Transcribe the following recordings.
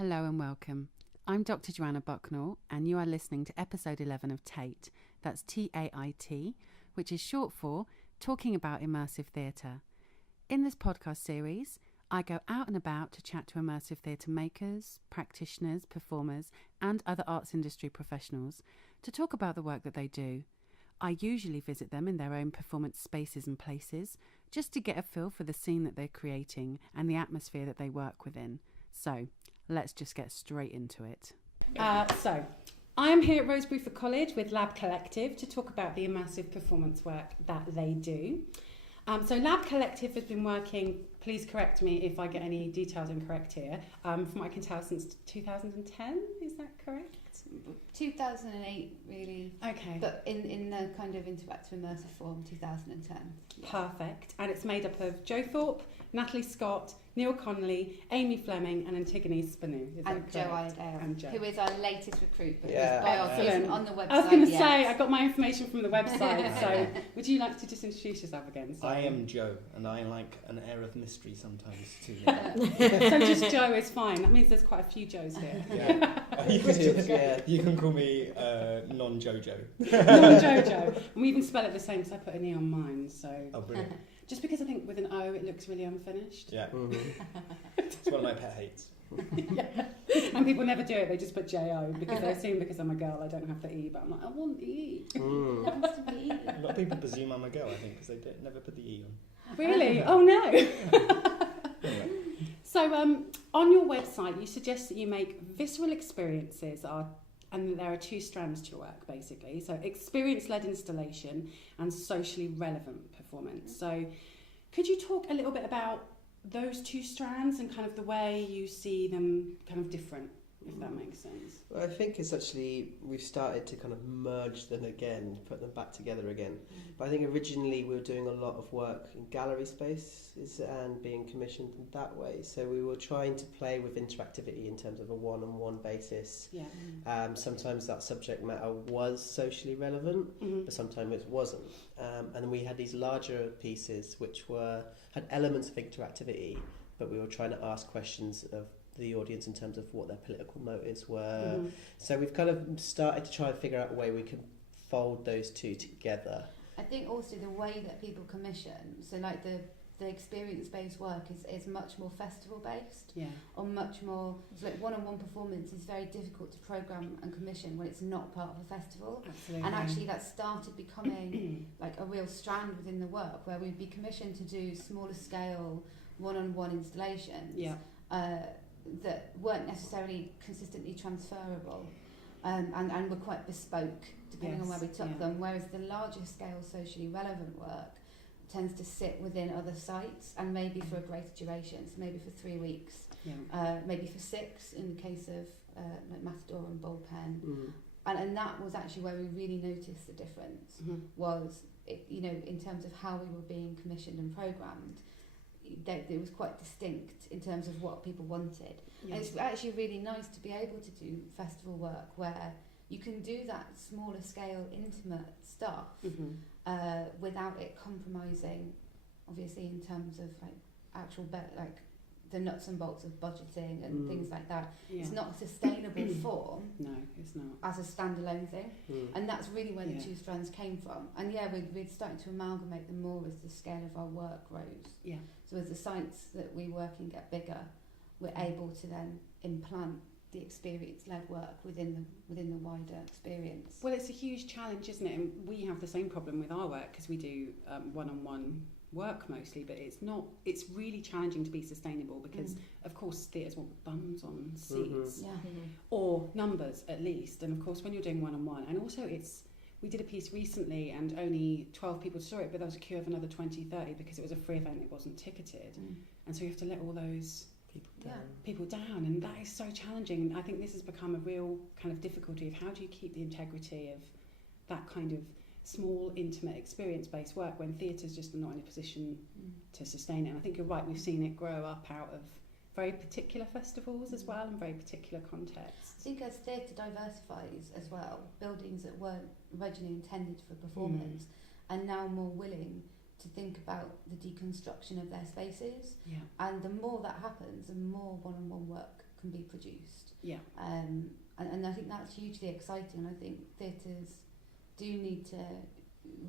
Hello and welcome. I'm Dr. Joanna Bucknell and you are listening to episode 11 of TAIT, that's TAIT, which is short for Talking About Immersive Theatre. In this podcast series, I go out and about to chat to immersive theatre makers, practitioners, performers and other arts industry professionals to talk about the work that they do. I usually visit them in their own performance spaces and places just to get a feel for the scene that they're creating and the atmosphere that they work within. So, let's just get straight into it. So, I am here at Rose Bruford College with Lab Collective to talk about the immersive performance work that they do. So Lab Collective has been working, please correct me if I get any details incorrect here, from what I can tell since 2010, is that correct? 2008 really. Okay. But in the kind of interactive immersive form, 2010. Perfect. And it's made up of Jo Thorpe, Natalie Scott, Neil Connolly, Amy Fleming and Antigone Spanu. And Jo Iredale, who is our latest recruit, but Excellent. On the website. I was going to say, I got my information from the website, so would you like to just introduce yourself again? Sorry. I am Jo, and I like an air of mystery sometimes too. So just Jo is fine. That means there's quite a few Joes here. Yeah. You can call me non-Jojo. Non-Jojo. And we even spell it the same because I put an E on mine. So. Oh, brilliant. Just because I think with an O it looks really unfinished. Yeah. Mm-hmm. It's one of my pet hates. Yeah. And people never do it, they just put J-O because they assume because I'm a girl I don't have the E, but I'm like, I want the E. It wants to be. A lot of people presume I'm a girl, I think, because they never put the E on. Really? Oh no. Anyway. So on your website you suggest that you make visceral experiences and there are two strands to your work basically. So experience-led installation and socially relevant performance. So could you talk a little bit about those two strands and kind of the way you see them kind of different, if that makes sense? Well, I think it's actually, we've started to kind of merge them again, put them back together again. But I think originally we were doing a lot of work in gallery spaces and being commissioned in that way. So we were trying to play with interactivity in terms of a one-on-one basis. Yeah. Sometimes that subject matter was socially relevant, but sometimes it wasn't. And then we had these larger pieces which had elements of interactivity, but we were trying to ask questions of the audience in terms of what their political motives were. So we've kind of started to try and figure out a way we can fold those two together. I think also the way that people commission, so like the experience-based work is much more festival-based, or much more, so like one-on-one performance is very difficult to programme and commission when it's not part of a festival. Absolutely. And actually that started becoming like a real strand within the work where we'd be commissioned to do smaller scale one-on-one installations that weren't necessarily consistently transferable and were quite bespoke depending on where we took them, whereas the larger scale socially relevant work tends to sit within other sites and maybe for a greater duration, so maybe for 3 weeks, maybe for 6 in the case of like Matador and Bullpen. And that was actually where we really noticed the difference, was it, in terms of how we were being commissioned and programmed. It was quite distinct in terms of what people wanted. And it's actually really nice to be able to do festival work where you can do that smaller scale, intimate stuff without it compromising, obviously, in terms of like actual like the nuts and bolts of budgeting and things like that. It's not a sustainable form. No, it's not. As a standalone thing. And that's really where the two strands came from. And we're starting to amalgamate them more as the scale of our work grows. Yeah. So as the sites that we work in get bigger, we're able to then implant the experience-led work within the wider experience. Well, it's a huge challenge, isn't it? And we have the same problem with our work because we do one-on-one work mostly, but it's really challenging to be sustainable because of course theatres want bums on seats or numbers at least, and of course when you're doing one-on-one, and also we did a piece recently and only 12 people saw it, but there was a queue of another 20-30 because it was a free event, it wasn't ticketed, and so you have to let all those people down, and that is so challenging. And I think this has become a real kind of difficulty of how do you keep the integrity of that kind of small, intimate, experience-based work when theatres just are not in a position to sustain it. And I think you're right, we've seen it grow up out of very particular festivals as well and very particular contexts. I think as theatre diversifies as well, buildings that weren't originally intended for performance are now more willing to think about the deconstruction of their spaces. And the more that happens, the more one-on-one work can be produced. Yeah. And I think that's hugely exciting. I think theatres do need to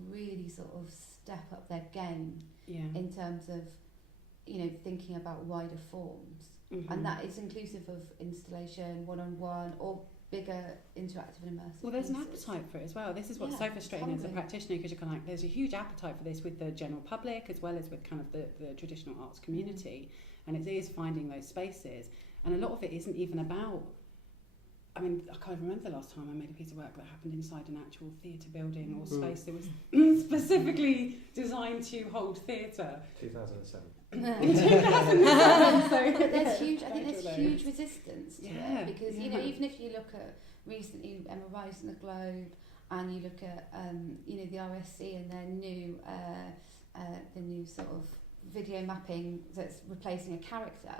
really sort of step up their game in terms of, thinking about wider forms. And that is inclusive of installation, one-on-one, or bigger interactive and immersive Well, there's pieces. an appetite for it as well. This is what's so frustrating as a practitioner, because you're kind of like, there's a huge appetite for this with the general public as well as with kind of the traditional arts community, and it is finding those spaces. And a lot of it isn't even about, I mean, I can't remember the last time I made a piece of work that happened inside an actual theatre building or space that was specifically designed to hold theatre. 2007. But there's huge. I think there's huge resistance to it, because even if you look at recently Emma Rice and the Globe, and you look at the RSC and their new the new sort of video mapping that's replacing a character.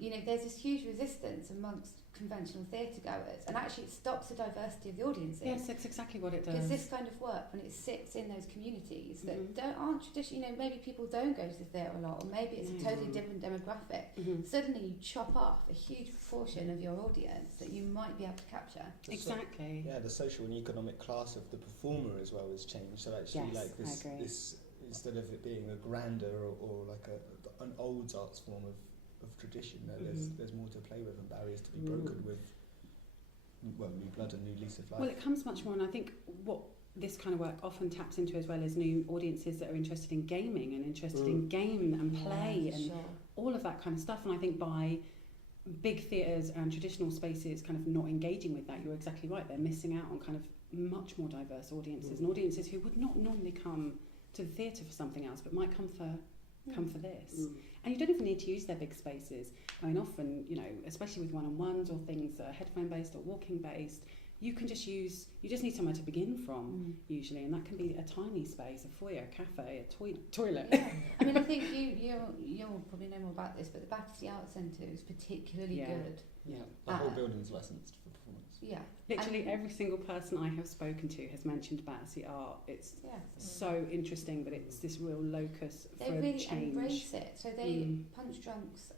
There's this huge resistance amongst conventional theatre goers, and actually it stops the diversity of the audiences. Yes, that's exactly what it does. Because this kind of work, when it sits in those communities that aren't traditional, maybe people don't go to the theatre a lot, or maybe it's a totally different demographic, suddenly you chop off a huge proportion of your audience that you might be able to capture. Exactly. The social and economic class of the performer as well has changed. So actually, this instead of it being a grander or like an old arts form of tradition, there's more to play with and barriers to be broken with, new blood and new lease of life. Well, it comes much more, and I think what this kind of work often taps into as well as new audiences that are interested in gaming and interested in game and play and all of that kind of stuff. And I think by big theatres and traditional spaces kind of not engaging with that, you're exactly right, they're missing out on kind of much more diverse audiences, and audiences who would not normally come to the theatre for something else but might come for this. And you don't even need to use their big spaces. I mean, often, especially with one-on-ones or things that are headphone based or walking based, you just need somewhere to begin from usually, and that can be a tiny space, a foyer, a cafe, a toilet. I mean, I think you'll probably know more about this, but the Battersea Arts Centre is particularly good. The whole building's licensed for performance. Literally every single person I have spoken to has mentioned Battersea Art. It's so interesting, but it's this real locus for change. They really embrace it. So they Punch Drunk's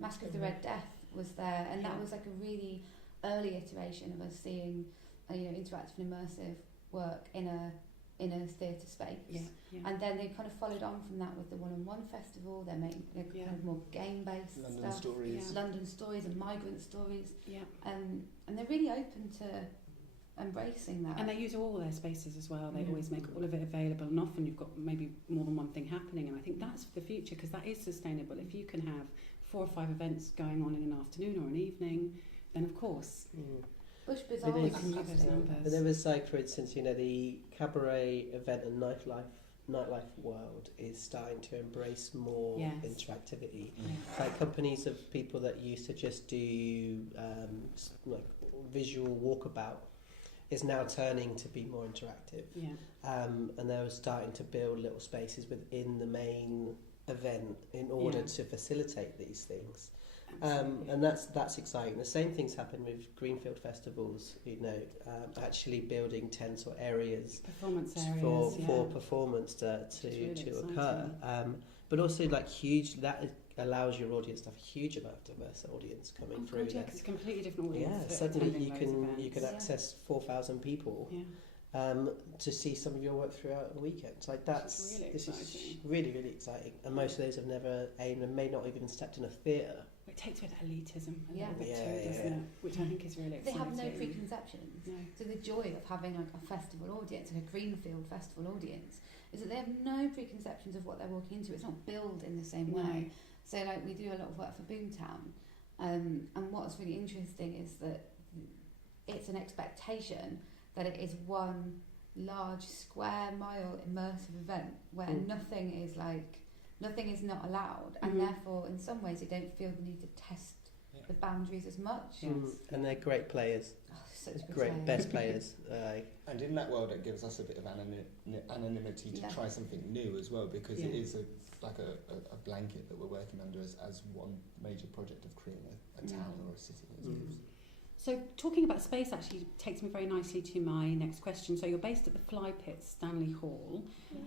Mask of the Red Death was there, and that was like a really early iteration of us seeing interactive and immersive work in a theatre space. And then they kind of followed on from that with the one-on-one festival. They're making kind of more game-based London stuff. Stories. London Stories and migrant stories. And they're really open to embracing that. And they use all their spaces as well. They always make all of it available, and often you've got maybe more than one thing happening, and I think that's the future, because that is sustainable. If you can have 4 or 5 events going on in an afternoon or an evening, then of course Bush Bazaar was But there was, like, for instance, the cabaret event and nightlife world is starting to embrace more interactivity. Like companies of people that used to just do like visual walkabout is now turning to be more interactive. And they're starting to build little spaces within the main event in order to facilitate these things. And that's exciting. The same things happen with Greenfield festivals, actually building tents or areas, performance areas for performance to occur. But also, like, that allows your audience to have a huge amount of diverse audience coming through. Yeah, it's a completely different audience. Suddenly you can access 4,000 people to see some of your work throughout the weekend. Like, this is really, really exciting. And most of those have never aimed and may not even stepped in a theatre. It takes away that elitism a little bit too, doesn't it? Which I think is really exciting. They have no preconceptions. No. So the joy of having like a festival audience, like a Greenfield festival audience, is that they have no preconceptions of what they're walking into. It's not billed in the same way. So like we do a lot of work for Boomtown, and what's really interesting is that it's an expectation that it is one large square mile immersive event where nothing is not allowed, and therefore in some ways they don't feel the need to test the boundaries as much. And they're great players. Such great best players. And in that world, it gives us a bit of anonymity to try something new as well, because it is a blanket that we're working under as one major project of creating a town or a city. So talking about space actually takes me very nicely to my next question. So you're based at the Fly Pit, Stanley Hall,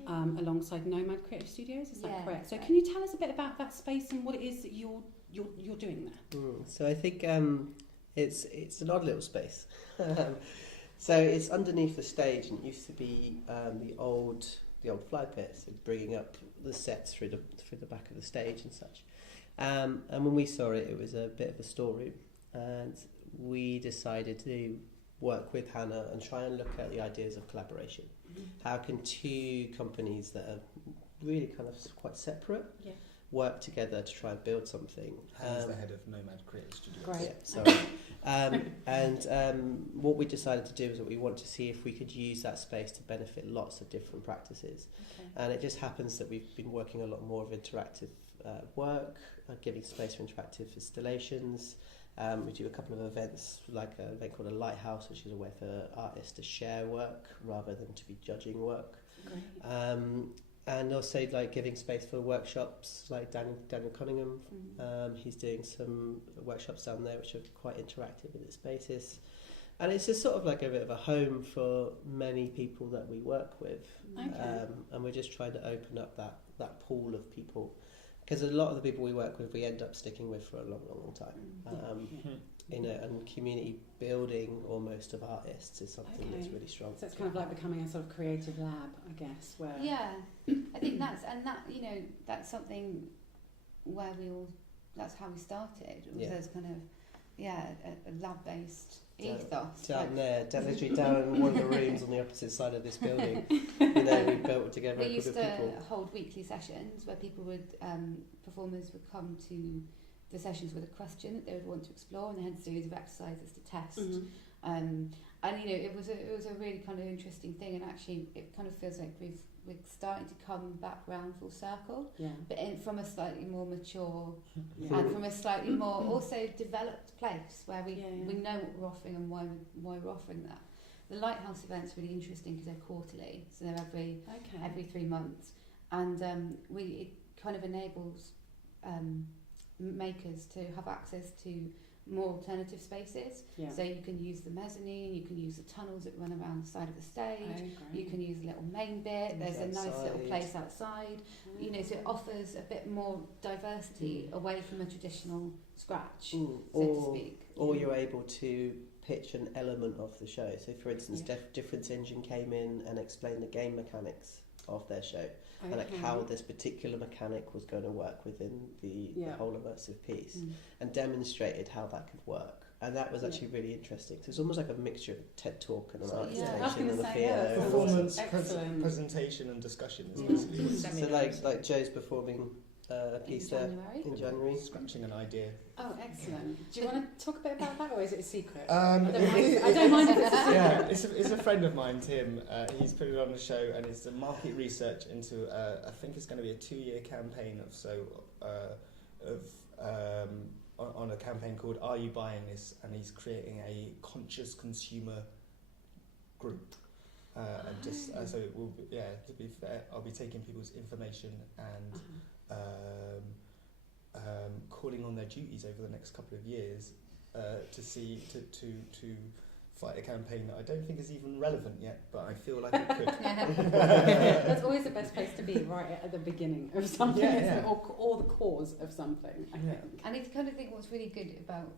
alongside Nomad Creative Studios, is that correct? So can you tell us a bit about that space and what it is that you're you're doing there? So I think it's an odd little space. So it's underneath the stage, and it used to be the old fly pit, so bringing up the sets through the back of the stage and such. And when we saw it, it was a bit of a storeroom, and we decided to work with Hannah and try and look at the ideas of collaboration. How can two companies that are really kind of quite separate work together to try and build something? Hannah's the head of Nomad Creative Studios. Great. Yeah, sorry. And what we decided to do is that we want to see if we could use that space to benefit lots of different practices. Okay. And it just happens that we've been working a lot more of interactive work, giving space for interactive installations. We do a couple of events, like an event called a Lighthouse, which is a way for artists to share work rather than to be judging work. And also like giving space for workshops, like Daniel Cunningham. He's doing some workshops down there which are quite interactive in its basis. And it's just sort of like a bit of a home for many people that we work with. And we're just trying to open up that pool of people. Because a lot of the people we work with, we end up sticking with for a long, long, long time. And community building almost of artists is something that's really strong. So it's kind of like becoming a sort of creative lab, I guess. Where I think that's something where that's how we started. It was as kind of a lab-based ethos. Literally down in one of the rooms on the opposite side of this building. We built together We a group used of to people. hold weekly sessions where people would, performers would come to the sessions with a question that they would want to explore, and they had a series of exercises to test. And it was a really kind of interesting thing, and actually it kind of feels like we're starting to come back round full circle, but from a slightly more mature and from a slightly more also developed place where we know what we're offering and why we're offering that. The Lighthouse event's really interesting because they're quarterly, so they're every 3 months, and it kind of enables makers to have access to more alternative spaces. So you can use the mezzanine, you can use the tunnels that run around the side of the stage, you can use a little main bit, there's a nice little place outside, so it offers a bit more diversity away from a traditional scratch, so to speak. Or you're able to pitch an element of the show. So for instance, Difference Engine came in and explained the game mechanics of their show. And like how this particular mechanic was going to work within the whole immersive piece, and demonstrated how that could work. And that was actually really interesting. So it's almost like a mixture of a TED talk and an art installation and a theatre. Performance, presentation and discussion. So like Joe's performing a piece there in January. Scratching an idea. Oh, excellent. Do you want to talk a bit about that, or is it a secret? I don't mind if it's a secret. It's a friend of mine, Tim. He's put it on the show, and it's a market research into. I think it's going to be a 2-year campaign on a campaign called "Are You Buying This?" And he's creating a conscious consumer group. And just so it will be, to be fair, I'll be taking people's information and. Calling on their duties over the next couple of years to fight a campaign that I don't think is even relevant yet, but I feel like it could. That's always the best place to be, right at the beginning of something, or the cause of something, I think. And I kind of think what's really good about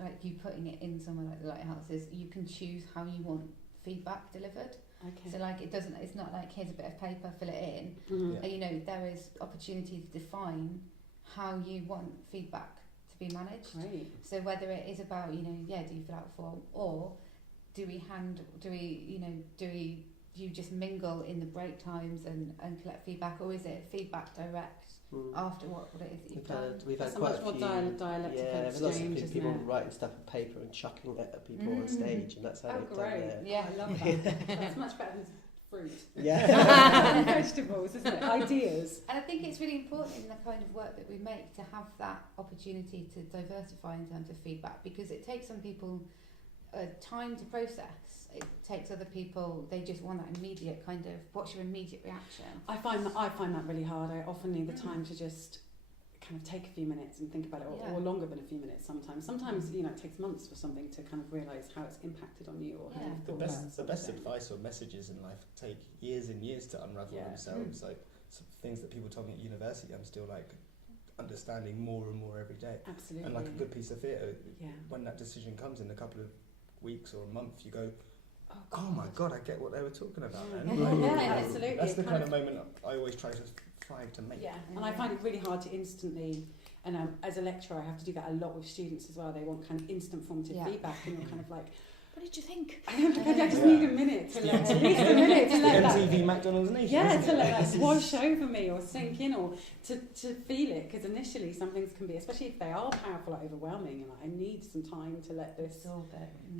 like you putting it in somewhere like the Lighthouse is you can choose how you want feedback delivered. So like it's not like here's a bit of paper, fill it in. And there is opportunity to define how you want feedback to be managed. So whether it is about do you fill out a form, or do you just mingle in the break times and collect feedback, or is it feedback direct after what it is that you've done? We've had so quite much a more few dialectical exchange, lots of people writing stuff on paper and chucking it at people on stage, and that's how they've done it. I love that. That's much better than fruit. Vegetables, isn't it? Ideas. And I think it's really important in the kind of work that we make to have that opportunity to diversify in terms of feedback, because it takes some people time to process. It takes other people, they just want that immediate kind of, what's your immediate reaction? I find that really hard. I often need the time to just kind of take a few minutes and think about it, or longer than a few minutes sometimes. It takes months for something to kind of realise how it's impacted on you, or how you've thought about the best advice or messages in life take years and years to unravel themselves. Like some things that people told me at university, I'm still like, understanding more and more every day. Absolutely. And like a good piece of theatre, when that decision comes in a couple of weeks or a month, you go, oh my God, I get what they were talking about. Absolutely. That's the kind of moment I always try to strive to make. Yeah, and I find it really hard to instantly, and as a lecturer I have to do that a lot with students as well. They want kind of instant formative feedback, and you're kind of like, what did you think? I just need a minute to let at least a minute to let that MTV McDonald's Nation. Yeah, to let that wash over me or sink in, or to feel it, because initially some things can be, especially if they are powerful, like overwhelming, and I need some time to let this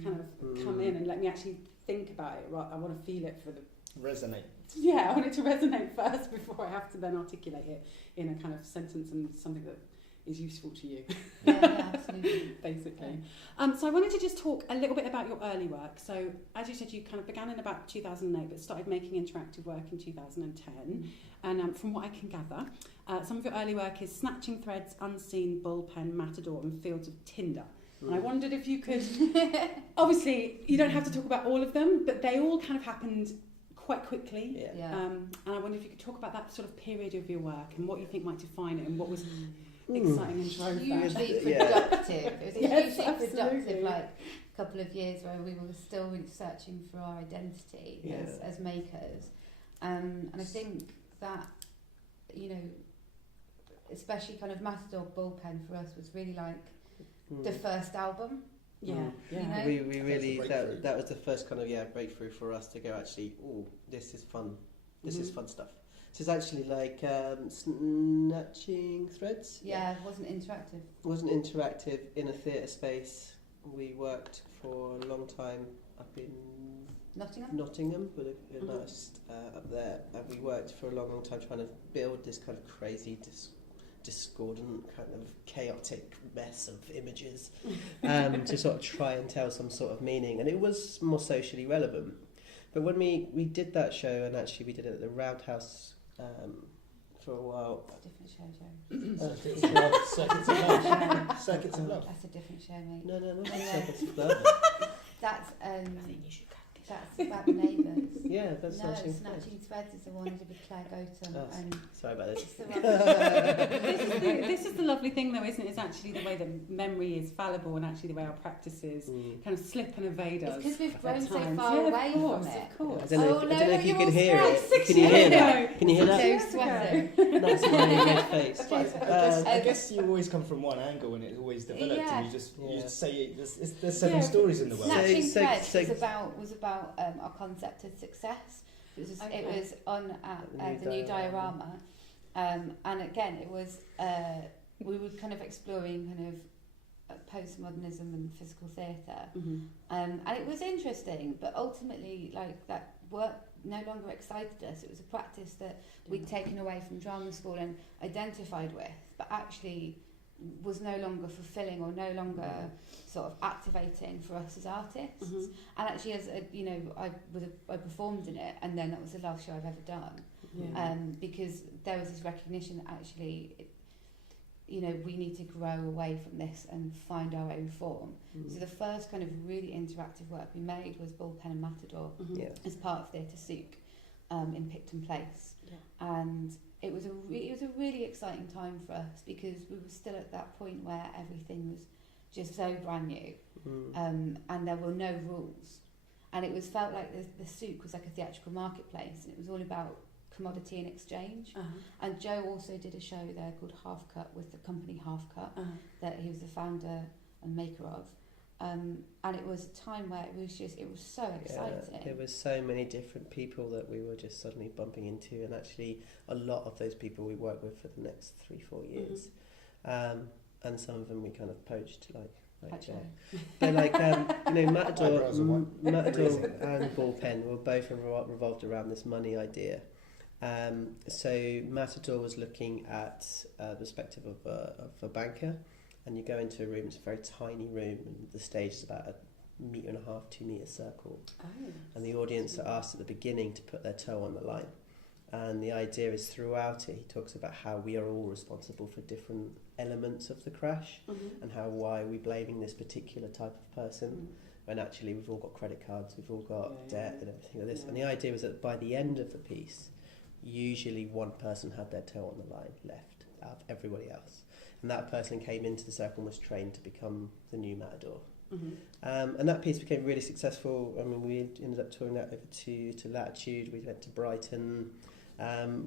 kind of come in and let me actually think about it. Right, I want to feel it for the resonate. Yeah, I want it to resonate first before I have to then articulate it in a kind of sentence and something that is useful to you. Yeah, absolutely. Basically. So I wanted to just talk a little bit about your early work. So as you said, you kind of began in about 2008 but started making interactive work in 2010. And from what I can gather, some of your early work is Snatching Threads, Unseen, Bullpen, Matador and Fields of Tinder. And I wondered if you could, obviously you don't have to talk about all of them, but they all kind of happened quite quickly. And I wondered if you could talk about that sort of period of your work and what you think might define it and what was exciting and drove hugely that. productive. It was a hugely productive like couple of years where we were still really searching for our identity as makers. And I think that, you know, especially kind of Matador Bullpen for us was really like the first album. You know? We really that was the first kind of breakthrough for us to go, actually, this is fun. This is fun stuff. So it's actually like Snatching Threads. Yeah, it wasn't interactive. It wasn't interactive in a theatre space. We worked for a long time up in Nottingham, with an artist up there, and we worked for a long time trying to build this kind of crazy, discordant, kind of chaotic mess of images to sort of try and tell some sort of meaning, and it was more socially relevant. But when we did that show, and actually we did it at the Roundhouse for a while. That's a different show, Joe. Circuits of Love. Circuits of Love. That's a different show, mate. No, not Circuits of Love. That's I think you should cut this. That's about the neighbours. Yeah, that's Snatching Threads is the one I did with Claire Gotham. And sorry about this. It's the one this is the lovely thing, though, isn't it? It's actually the way that memory is fallible, and actually the way our practices kind of slip and evade us. It's because we've grown so far away from it. Of course. I don't know if you can hear it. Can you hear that? Can you hear that? Joe's sweating. Nice smiley red face. I guess you always come from one angle, and it's always developed, and you just say it. There's seven stories in the world. Snatching Threads was about our concept of success. It was on at the new diorama, and again it was we were kind of exploring kind of postmodernism and physical theatre, and it was interesting, but ultimately like that work no longer excited us. It was a practice that we'd taken away from drama school and identified with, but actually was no longer fulfilling or no longer sort of activating for us as artists. And actually, as a, you know, I performed in it, and then that was the last show I've ever done. Because there was this recognition that actually, you know, we need to grow away from this and find our own form. So the first kind of really interactive work we made was Bullpen and Matador as part of Theatre Souk in Picton Place. And it was a really exciting time for us because we were still at that point where everything was just so brand new, and there were no rules, and it was felt like the Souk was like a theatrical marketplace, and it was all about commodity and exchange. And Joe also did a show there called Half Cut with the company Half Cut that he was the founder and maker of. And it was a time where it was so exciting. There was so many different people that we were just suddenly bumping into, and actually a lot of those people we worked with for the next 3-4 years, and some of them we kind of poached like Joe. But like you know, Matador and Bullpen were both revolved around this money idea. So Matador was looking at the perspective of a banker. And you go into a room, it's a very tiny room, and the stage is about 1.5 metre, 2 metre circle. And the audience are asked at the beginning to put their toe on the line. And the idea is throughout it, he talks about how we are all responsible for different elements of the crash, and why we're blaming this particular type of person, when actually we've all got credit cards, we've all got debt and everything like this. And the idea was that by the end of the piece, usually one person had their toe on the line left out of everybody else. and that person came into the circle and was trained to become the new matador. Mm-hmm. And that piece became really successful. I mean, we ended up touring that over to Latitude. We went to Brighton,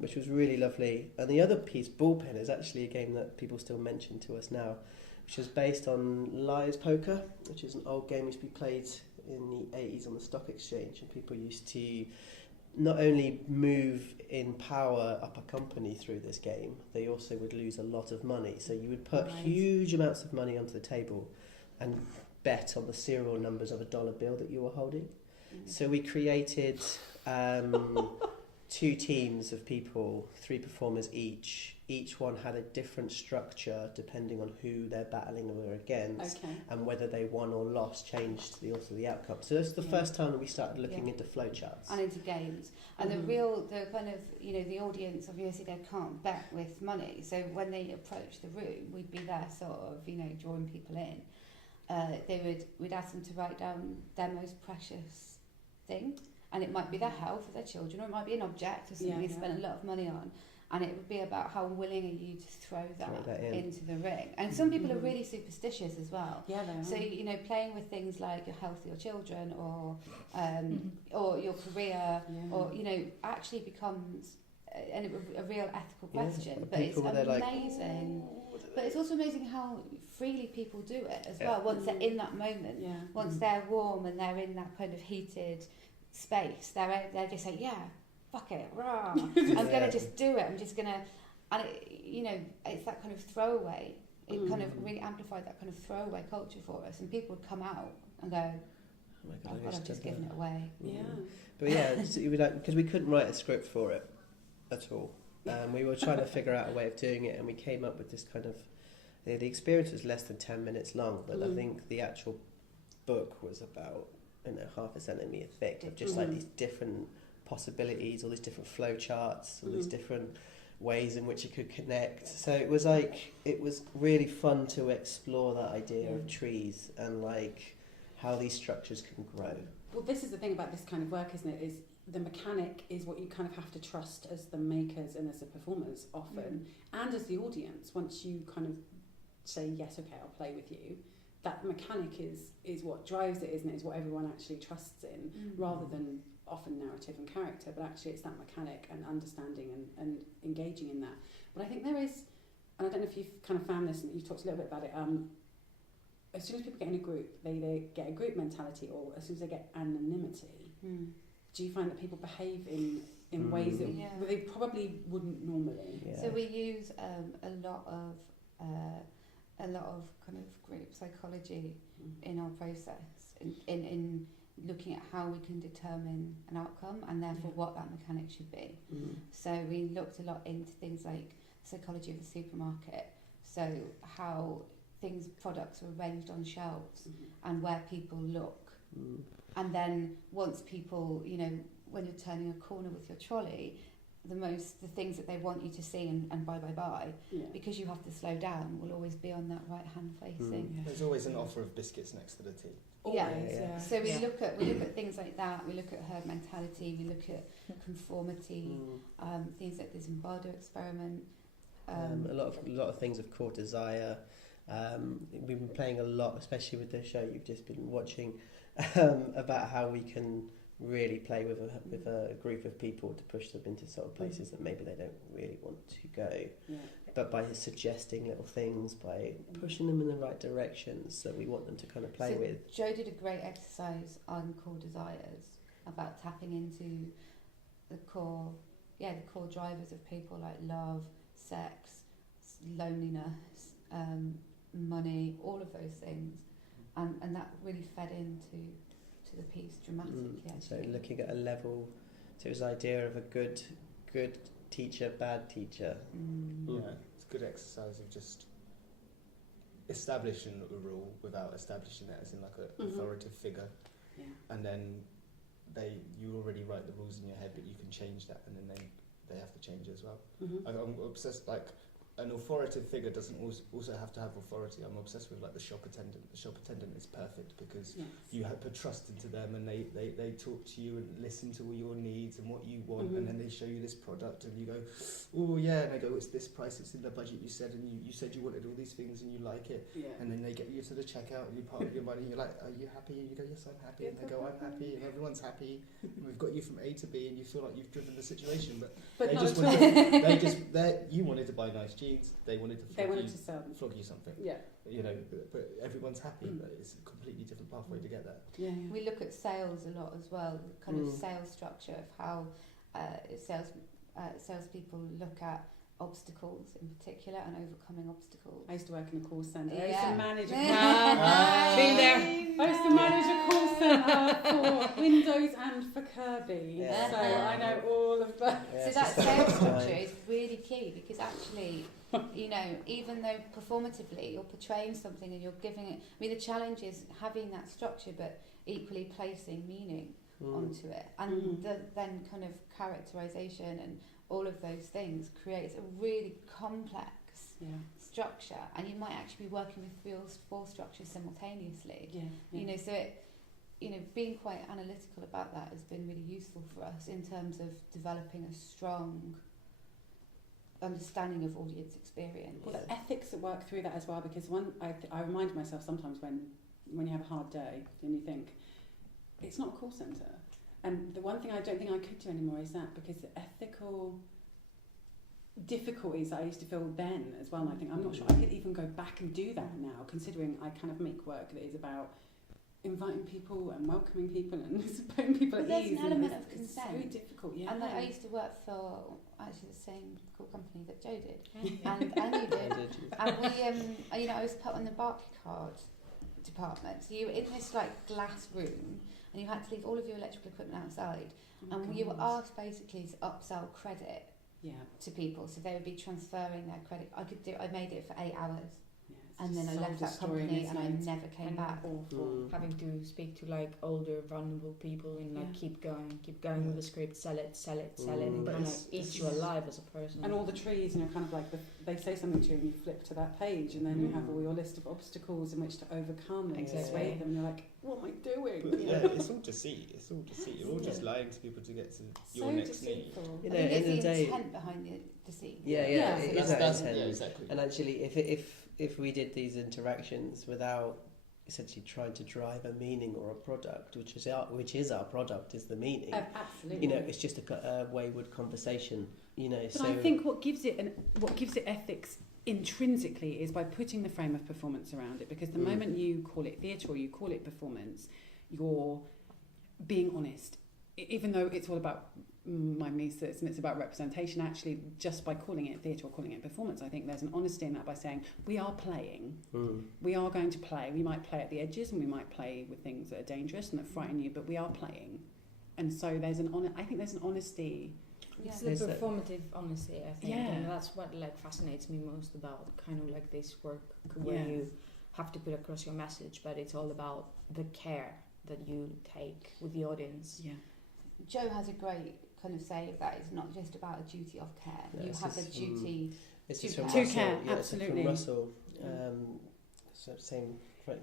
which was really lovely. And the other piece, Bullpen, is actually a game that people still mention to us now, which is based on Liar's Poker, which is an old game which we played in the 80s on the stock exchange, and people used to not only move in power up a company through this game, they also would lose a lot of money. So you would put huge amounts of money onto the table and bet on the serial numbers of a dollar bill that you were holding. So we created 2 teams of people, 3 performers each. Each one had a different structure depending on who they're battling against, and whether they won or lost changed the outcome. So that's the first time that we started looking into flowcharts and into games. And the kind of, you know, the audience obviously they can't bet with money. So when they approach the room, we'd be there sort of, you know, drawing people in. We'd ask them to write down their most precious thing, and it might be their health or their children, or it might be an object or something they spent a lot of money on, and it would be about how willing are you to throw that into the ring. And some people are really superstitious as well. Yeah, they are. So, you know, playing with things like your health, your children, or your career, or, you know, actually becomes a real ethical question. But it's amazing. But it's also amazing how freely people do it as well. Once they're in that moment, once they're warm and they're in that kind of heated space, they're just like, fuck it, rah. I'm going to just do it. I'm just going to, and it, you know, it's that kind of throwaway. It kind of really amplified that kind of throwaway culture for us, and people would come out and go, "Oh my God, I've just given it away." Yeah, but because we couldn't write a script for it at all. We were trying to figure out a way of doing it, and we came up with this kind of. The experience was less than 10 minutes long, but I think the actual book was about half a centimetre thick of just like these different possibilities, all these different flow charts, all these different ways in which it could connect. So it was really fun to explore that idea of trees and like how these structures can grow. Well, this is the thing about this kind of work, isn't it? Is the mechanic is what you kind of have to trust as the makers and as the performers often, and as the audience. Once you kind of say yes, okay, I'll play with you, that mechanic is what drives it, isn't it? Is what everyone actually trusts in, rather than often narrative and character, but actually it's that mechanic and understanding and engaging in that. But I think there is, and I don't know if you've kind of found this, and you've talked a little bit about it, as soon as people get in a group, they either get a group mentality, or as soon as they get anonymity, do you find that people behave in ways that they probably wouldn't normally? So we use a lot of kind of group psychology in our process, in looking at how we can determine an outcome and therefore what that mechanic should be. So we looked a lot into things like psychology of the supermarket, so how products are arranged on shelves and where people look. And then once people, you know, when you're turning a corner with your trolley, the things that they want you to see and buy, because you have to slow down, will always be on that right hand facing. There's always an offer of biscuits next to the tea. So we look at things like that. We look at herd mentality. We look at conformity. Things like the Zimbardo experiment. A lot of things of core desire. We've been playing a lot, especially with the show you've just been watching, about how we can really play with a group of people to push them into sort of places that maybe they don't really want to go, but by suggesting little things, by pushing them in the right directions that we want them to kind of play with. Joe did a great exercise on core desires, about tapping into the core drivers of people, like love, sex, loneliness, money, all of those things, and that really fed into the piece dramatically. So looking at a level, so it was the idea of a good teacher, bad teacher. It's a good exercise of just establishing a rule without establishing it as in like an authoritative figure, and then you already write the rules in your head, but you can change that, and then they have to change as well. I'm obsessed, like an authoritative figure doesn't also have to have authority. I'm obsessed with like the shop attendant. The shop attendant is perfect because you put trust into them, and they talk to you and listen to all your needs and what you want, and then they show you this product, and you go, oh yeah, and they go, it's this price, it's in the budget you said, and you said you wanted all these things and you like it, and then they get you to the checkout and you part with your money, and you're like, are you happy? And you go, yes, I'm happy, and they go, I'm happy, and everyone's happy, and we've got you from A to B, and you feel like you've driven the situation, but you wanted to buy nice jeans, they wanted to flog you something. Yeah. You know, but everyone's happy, but it's a completely different pathway to get there. Yeah. We look at sales a lot as well, the kind of sales structure of how salespeople look at obstacles in particular and overcoming obstacles. I used to work in a call centre. I used to manage been there. I used to manage a call centre for Windows and for Kirby. So I know all of that. So that sales structure is really key, because actually, you know, even though performatively you're portraying something and you're giving it, I mean, the challenge is having that structure but equally placing meaning onto it, and then kind of characterization and all of those things creates a really complex structure, and you might actually be working with four structures simultaneously. You know, so it, you know, being quite analytical about that has been really useful for us in terms of developing a strong understanding of audience experience. Well, the ethics that work through that as well, because I remind myself sometimes when you have a hard day and you think, it's not a call centre. And the one thing I don't think I could do anymore is that, because the ethical difficulties that I used to feel then as well, and I think I'm not sure I could even go back and do that now, considering I kind of make work that is about inviting people and welcoming people and putting people at ease. There's an element of consent. It's very difficult, And like, I used to work for actually the same call company that Joe did, and you did. And we, you know, I was put on the Barclaycard department. So you were in this like glass room, and you had to leave all of your electrical equipment outside, and you were asked basically to upsell credit to people, so they would be transferring their credit. I made it for 8 hours. And then I left that company and I never came back. Awful. Having to speak to like older, vulnerable people and like keep going with the script, sell it, and kind of eat you alive as a person. And all the trees, you know, kind of like they say something to you and you flip to that page, and then you have all your list of obstacles in which to overcome and persuade them, and you're like, what am I doing? But it's all deceit. You're all just lying to people to get to your next need. You know, at the end of the day, intent behind the deceit. It is that intent. Yeah, exactly. And actually, if we did these interactions without essentially trying to drive a meaning or a product, which is our product, is the meaning. Absolutely. You know, it's just a wayward conversation. You know, but I think what gives it ethics intrinsically is by putting the frame of performance around it, because the moment you call it theatre or you call it performance, you're being honest. Even though it's all about my mises and it's about representation, actually, just by calling it theatre or calling it performance, I think there's an honesty in that, by saying we are playing, we are going to play. We might play at the edges and we might play with things that are dangerous and that frighten you, but we are playing. And so there's I think there's an honesty. It's the performative honesty, I think, and that's what like fascinates me most about kind of like this work, where you have to put across your message, but it's all about the care that you take with the audience. Joe has a great kind of say of that. It's not just about a duty of care. You have a duty to care. Absolutely. From Russell, so same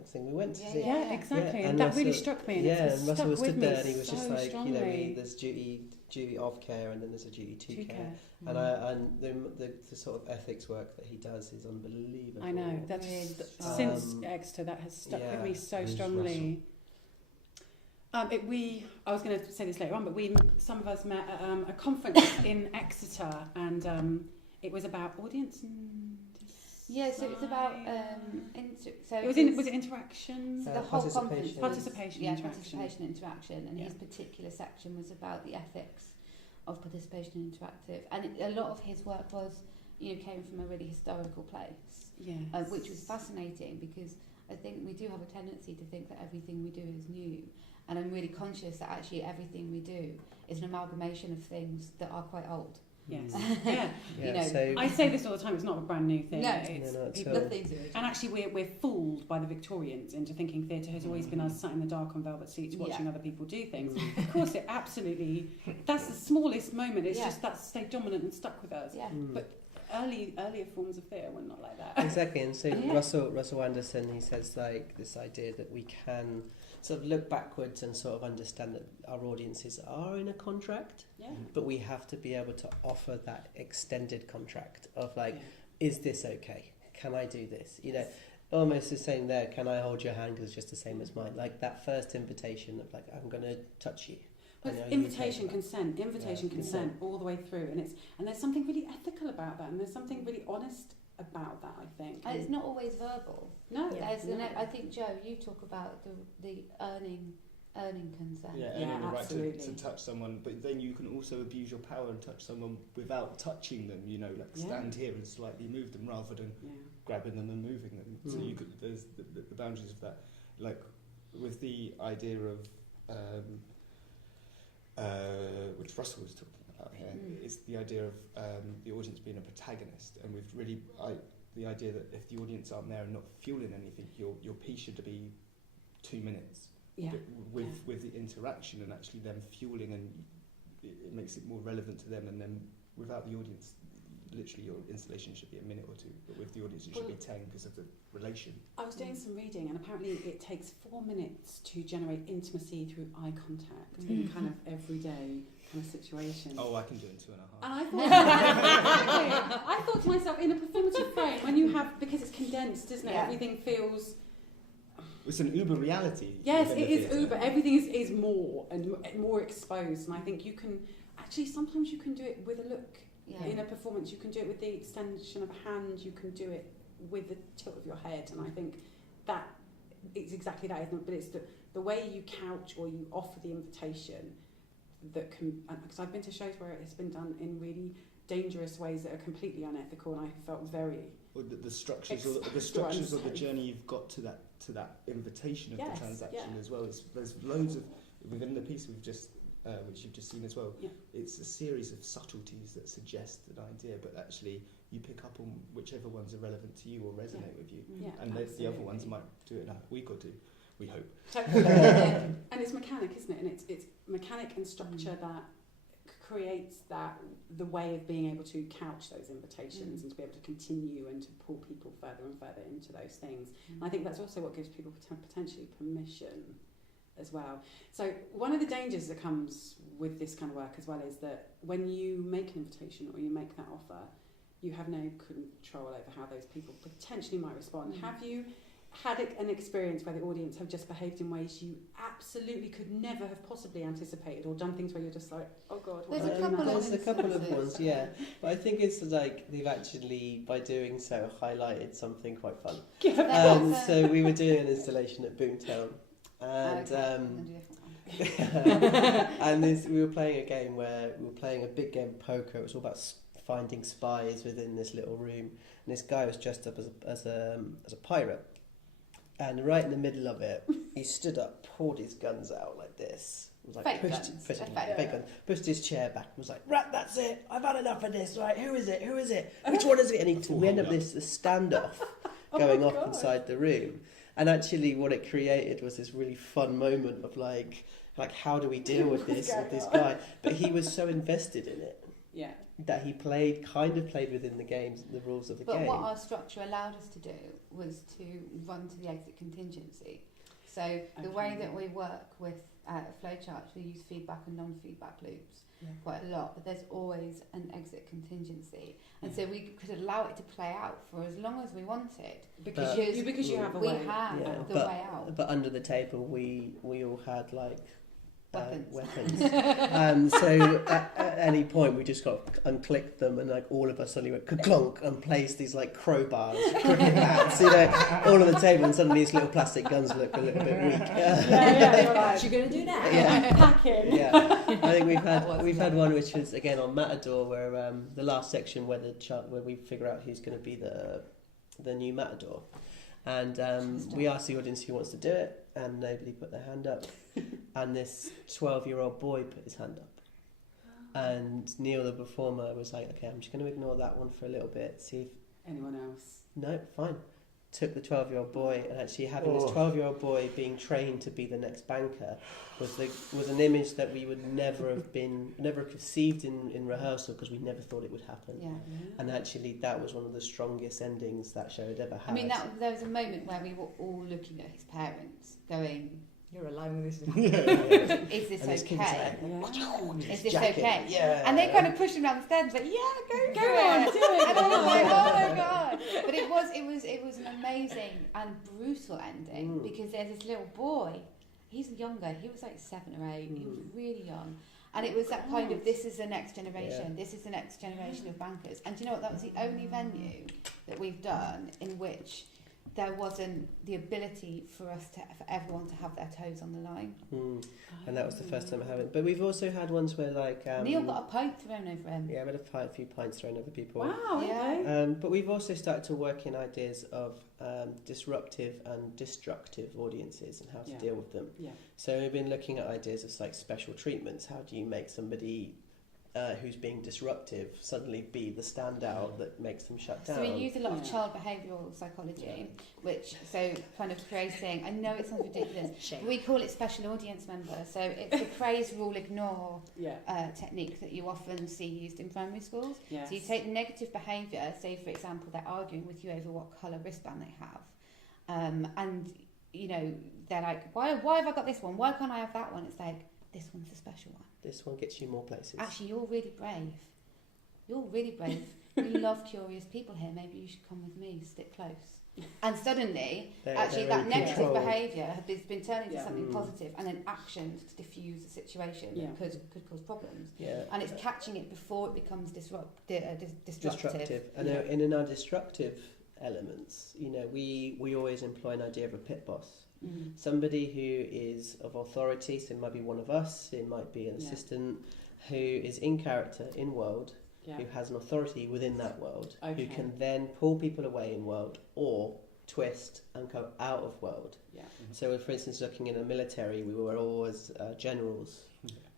thing we went to see. Yeah, exactly. And that Russell, really struck me. And Russell was stood there and he was just like, strongly. You know, there's duty of care and then there's a duty to care. And the sort of ethics work that he does is unbelievable. I know. That's since Exeter, that has stuck with me so strongly. I was going to say this later on, but some of us met at a conference in Exeter, and it was about audience and design. So it's about was it interaction? So the whole conference participation, interaction, and his particular section was about the ethics of participation and interactive, and a lot of his work came from a really historical place, which was fascinating, because I think we do have a tendency to think that everything we do is new. And I'm really conscious that actually everything we do is an amalgamation of things that are quite old. Yes. You know, so I say this all the time. It's not a brand new thing. Nothing's original. And actually, we're fooled by the Victorians into thinking theatre has always been us sat in the dark on velvet seats watching other people do things. Of course, it absolutely. That's the smallest moment. It's just that's stayed dominant and stuck with us. But earlier forms of theatre were not like that. Exactly, and so Russell Anderson, he says like this idea that we can sort of look backwards and sort of understand that our audiences are in a contract, but we have to be able to offer that extended contract of like, is this okay? Can I do this? You know, almost the same there. Can I hold your hand? Because it's just the same as mine. Like that first invitation of like, I'm going to touch you. Invitation, consent, all the way through, and there's something really ethical about that, and there's something really honest about that, I think. And it's not always verbal. No. I think, Jo, you talk about the earning consent. Yeah, earning the right to touch someone, but then you can also abuse your power and touch someone without touching them, you know, like stand here and slightly move them rather than grabbing them and moving them. So you could, there's the boundaries of that. Like with the idea of which Russell was talking about here, is the idea of the audience being a protagonist, and we've really the idea that if the audience aren't there and not fueling anything, your piece should be 2 minutes with the interaction and actually them fueling, and it makes it more relevant to them. And then without the audience, literally your installation should be a minute or two, but with the audience it should be 10 because of the relation. I was doing some reading, and apparently it takes 4 minutes to generate intimacy through eye contact in kind of everyday kind of situation. Oh, I can do it in 2.5. And I thought to myself, in a performative frame, when you have, because it's condensed, isn't it? Everything feels... It's an Uber reality. Yes, it is Uber. Everything is more and more exposed, and I think you can actually sometimes you can do it with a look. In a performance, you can do it with the extension of a hand. You can do it with the tilt of your head, and I think that it's exactly that, isn't it? But it's the way you couch or you offer the invitation that can. Because I've been to shows where it's been done in really dangerous ways that are completely unethical, and I felt very. Or the structures, or the journey you've got to that invitation of the transaction as well. There's loads of within the piece we've just. Which you've just seen as well. Yeah. It's a series of subtleties that suggest an idea, but actually you pick up on whichever ones are relevant to you or resonate with you. Yeah, and the other ones might do it in a week or two, we hope. And it's mechanic, isn't it? And it's mechanic and structure that creates the way of being able to couch those invitations and to be able to continue and to pull people further and further into those things. And I think that's also what gives people potentially permission as well. So one of the dangers that comes with this kind of work as well is that when you make an invitation or you make that offer, you have no control over how those people potentially might respond. Have you had an experience where the audience have just behaved in ways you absolutely could never have possibly anticipated, or done things where you're just like, oh God, there's a couple of ones, but I think it's like they've actually, by doing so, highlighted something quite fun. So we were doing an installation at Boomtown, and and we were playing a game where we were playing a big game of poker. It was all about finding spies within this little room, and this guy was dressed up as a pirate, and right in the middle of it he stood up, pulled his guns out like this, was like pushed his chair back and was like, right, that's it, I've had enough of this, right, who is it, which one is it? And we ended up this standoff going off inside the room. And actually what it created was this really fun moment of like how do we deal with this guy? But he was so invested in it that he kind of played within the games, the rules of the game. But what our structure allowed us to do was to run to the exit contingency. So the way that we work with flowcharts, we use feedback and non-feedback loops quite a lot, but there's always an exit contingency. And so we could allow it to play out for as long as we wanted. Because you have a way. We have the way out. But under the table, we all had like weapons. So at any point we just got unclicked them, and like all of us suddenly went clonk and placed these like crowbars, cricket bats, all on the table, and suddenly these little plastic guns look a little bit weak. What you gonna do now? Packing. I think we've had one which was again on Matador, where the last section where we figure out who's going to be the new Matador, and we asked the audience who wants to do it, and nobody put their hand up. And this 12-year-old boy put his hand up. And Neil, the performer, was like, okay, I'm just going to ignore that one for a little bit, see if... Anyone else? No, fine. took the 12-year-old boy, and actually having this 12-year-old boy being trained to be the next banker was an image that we would never conceived in rehearsal, because we never thought it would happen. Yeah. And actually that was one of the strongest endings that show had ever had. I mean, there was a moment where we were all looking at his parents going, "You're alive with this." Is this and okay? Is this jacket. okay? Yeah. And they kind of pushed him down the stairs, like, yeah, go on, it. do it. And I was like, oh my god! But it was an amazing and brutal ending, because there's this little boy. He's younger. He was like 7 or 8. He was really young. And it was that kind of, this is the next generation. Yeah. This is the next generation of bankers. And do you know what? That was the only venue that we've done in which there wasn't the ability for everyone to have their toes on the line. And that was the first time I have it. But we've also had ones where, like, Neil got a pint thrown over him. Yeah, we had a few pints thrown over people. Wow, yeah. Okay. But we've also started to work in ideas of disruptive and destructive audiences and how to deal with them. Yeah. So we've been looking at ideas of like special treatments. How do you make somebody who's being disruptive suddenly be the standout that makes them shut down? So we use a lot of child behavioural psychology, which, so kind of creating, I know it sounds ridiculous, but we call it special audience member. So it's the praise, rule, ignore technique that you often see used in primary schools. Yes. So you take negative behaviour, say for example they're arguing with you over what colour wristband they have, and you know they're like, why have I got this one? Why can't I have that one? It's like, this one's the special one. This one gets you more places. Actually, you're really brave. You're really brave. You love curious people here. Maybe you should come with me, stick close. And suddenly, actually, that negative behaviour has been turned into something positive, and then actions to diffuse a situation that could cause problems. Yeah. And it's catching it before it becomes destructive. And in our destructive elements, you know, we always employ an idea of a pit boss. Somebody who is of authority, so it might be one of us, it might be an assistant who is in character, in world, who has an authority within that world, who can then pull people away in world or twist and go out of world. So for instance, looking in the military, we were always generals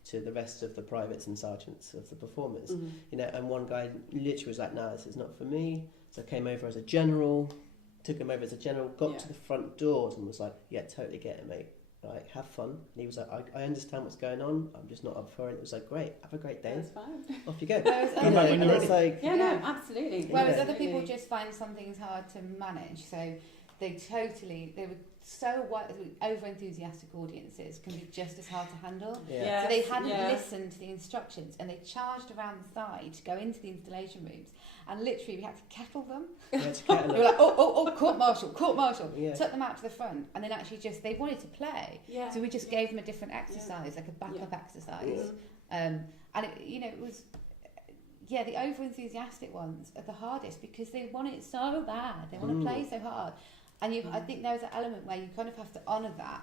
to the rest of the privates and sergeants of the performers. You know, and one guy literally was like, "No, this is not for me." So I came over as a general, took him over as a general, got to the front doors and was like, "Yeah, totally get it, mate. Like, have fun." And he was like, I understand what's going on. I'm just not up for it. It was like, "Great, have a great day. That's fine. Off you go." Whereas Absolutely. Whereas other people just find some things hard to manage. So they were so over-enthusiastic audiences can be just as hard to handle. So they hadn't listened to the instructions, and they charged around the side to go into the installation rooms, and literally we had to kettle them. They were like, oh, court martial. Took them out to the front, and then actually they wanted to play. So we just gave them a different exercise, like a backup exercise. And it was the over-enthusiastic ones are the hardest, because they want it so bad. They want to play so hard. And I think there's an element where you kind of have to honour that,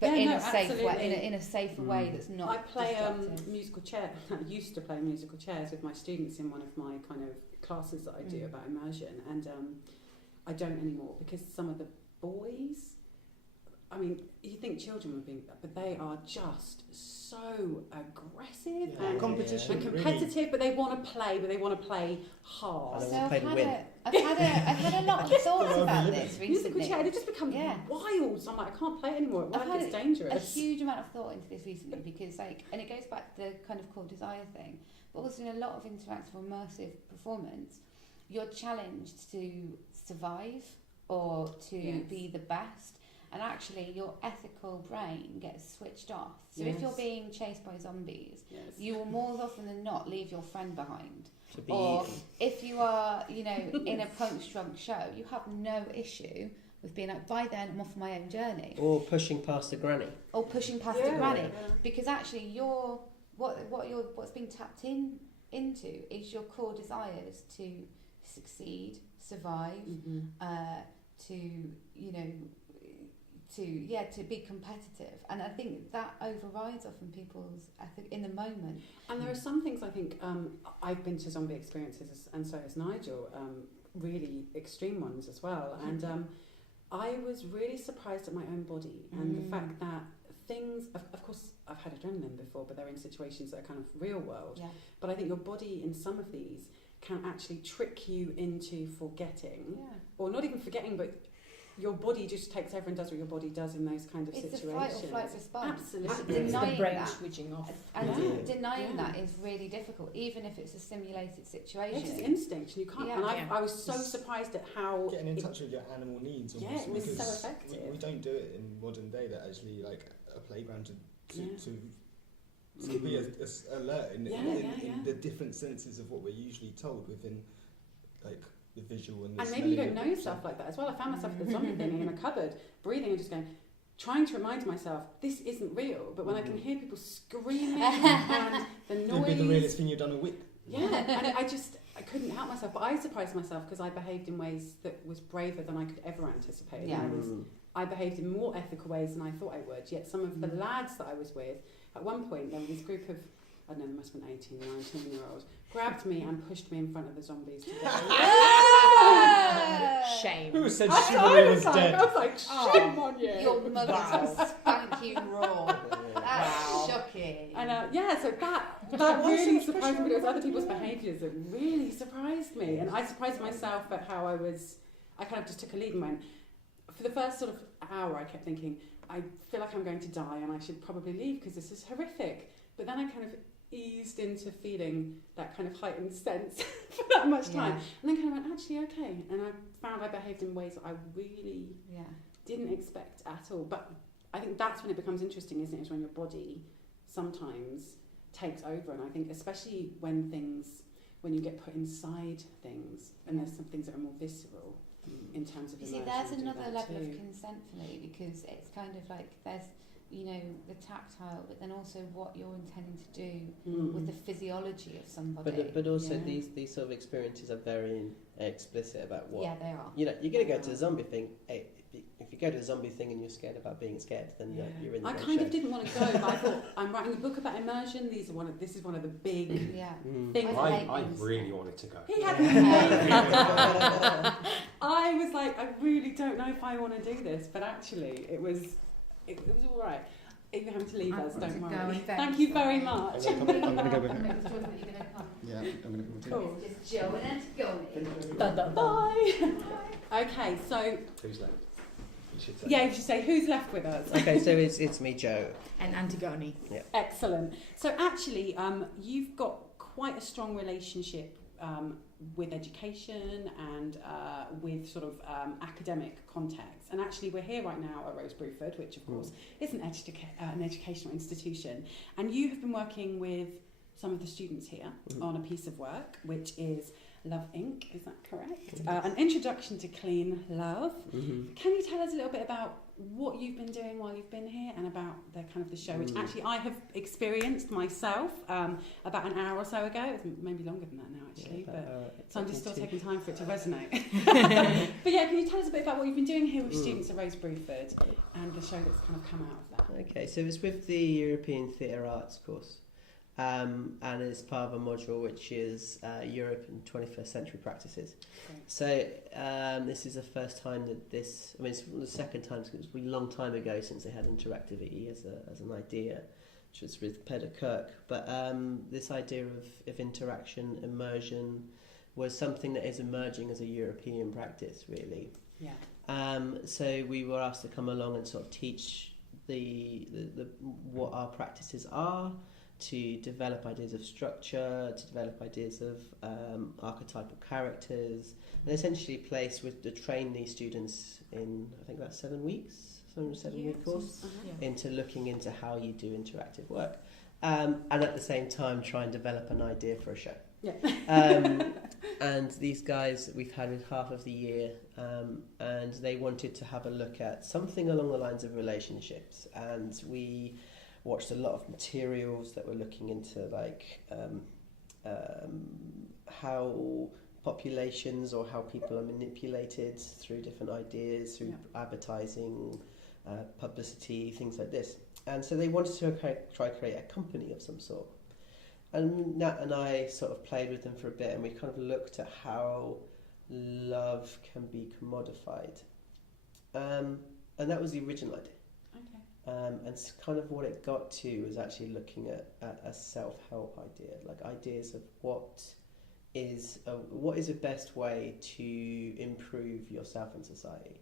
but in a safer way that's not. I play musical chair. I used to play musical chairs with my students in one of my kind of classes that I do about immersion, and I don't anymore, because some of the boys, I mean, you think children would be, but they are just so aggressive and competitive, really. But they want to play hard. So I've had a lot of thoughts about this recently. Musical chair, they've just become wild. So I'm like, I can't play it anymore. It's dangerous. A huge amount of thought into this recently, because and it goes back to the kind of core desire thing, but also in a lot of interactive or immersive performance, you're challenged to survive or to be the best. And actually, your ethical brain gets switched off. So if you're being chased by zombies, you will more often than not leave your friend behind. Or if you are, in a punch-drunk show, you have no issue with being like, by then I'm off my own journey. Or pushing past the granny. Because actually, what's being tapped into is your core desires to succeed, survive, to be competitive, and I think that overrides often people's ethic in the moment. And there are some things I think I've been to zombie experiences, and so has Nigel, really extreme ones as well. And I was really surprised at my own body and the fact that things, of course, I've had adrenaline before, but they're in situations that are kind of real world. Yeah. But I think your body in some of these can actually trick you into forgetting, or not even forgetting, but your body just takes over and does what your body does in those kind of situations. It's a fight or flight response. Absolutely. It's the brain that, switching off. and denying that is really difficult, even if it's a simulated situation. It's instinct, and you can't. And I was so surprised at how getting in touch with your animal needs. Almost, it was because so effective. We don't do it in modern day. That actually like a playground to be alert in the different senses of what we're usually told within like the visual and the and maybe you don't know stuff like that as well. I found myself at the zombie thing in a cupboard, breathing and just going, trying to remind myself this isn't real. But when I can hear people screaming and the noise, it'd be the realest thing you've done a week. Yeah, and I couldn't help myself. But I surprised myself because I behaved in ways that was braver than I could ever anticipate. Yeah. I behaved in more ethical ways than I thought I would. Yet some of the lads that I was with, at one point there was this group of, I don't know, there must have been 18, 19-year-olds, grabbed me and pushed me in front of the zombies. Shame. Who said chivalry was dead? I was like, shame on you. Your mother will spank you raw. That's shocking. And so that really surprised me. But it was other people's behaviours that really surprised me. And I surprised myself at how I kind of just took a lead and went, for the first sort of hour I kept thinking, I feel like I'm going to die and I should probably leave because this is horrific. But then I kind of eased into feeling that kind of heightened sense for that much time. And then kind of went, actually, okay. And I found I behaved in ways that I really didn't expect at all. But I think that's when it becomes interesting, isn't it? Is when your body sometimes takes over. And I think especially when you get put inside things and there's some things that are more visceral in terms of you see, there's another level of consent for me, because it's kind of like there's, you know, the tactile, but then also what you're intending to do with the physiology of somebody. But also these sort of experiences are very explicit about what. Yeah, they are. You know, you're going to go to the zombie thing. Hey, if you go to the zombie thing and you're scared about being scared, then you're in the I wrong kind show. of didn't want to go, but I thought, I'm writing a book about immersion. This is one of the big things. I really wanted to go. He had I was like, I really don't know if I want to do this, but actually it was all right. If you're having to leave us, don't worry. Thank you very much. I'm going to go with her. Yeah, I'm going to come with Cool. It's Joe and it's going. Bye. Okay, so Who's left? You should say. you should say who's left with us. Okay, so it's me, Joe. And Antigone. Yeah. Excellent. So actually, you've got quite a strong relationship with education and with sort of academic context. And actually, we're here right now at Rose Bruford, which of course is an educational institution. And you have been working with some of the students here on a piece of work, which is Love Inc. Is that correct? An introduction to clean love. Can you tell us a little bit about what you've been doing while you've been here and about the show, which actually I have experienced myself about an hour or so ago. It's maybe longer than that now, actually, so I'm just still taking time for it to resonate. But can you tell us a bit about what you've been doing here with students at Rose Bruford and the show that's kind of come out of that? Okay, so it's with the European Theatre Arts course. And it's part of a module which is Europe and 21st century practices. Great. So this is the first time that it's the second time, because it was a long time ago since they had interactivity as an idea, which was with Peter Kirk. But this idea of interaction, immersion, was something that is emerging as a European practice, really. Yeah. So we were asked to come along and sort of teach the what our practices are, to develop ideas of structure, to develop ideas of archetypal characters, and essentially train these students in, I think that's 7 weeks, 7-week course, into looking into how you do interactive work, and at the same time try and develop an idea for a show. Yeah. And these guys that we've had with half of the year, and they wanted to have a look at something along the lines of relationships, and we watched a lot of materials that were looking into how populations or how people are manipulated through different ideas, through advertising, publicity, things like this. And so they wanted to try to create a company of some sort. And Nat and I sort of played with them for a bit, and we kind of looked at how love can be commodified. And that was the original idea. And kind of what it got to was actually looking at a self-help idea, like ideas of what is the best way to improve yourself in society.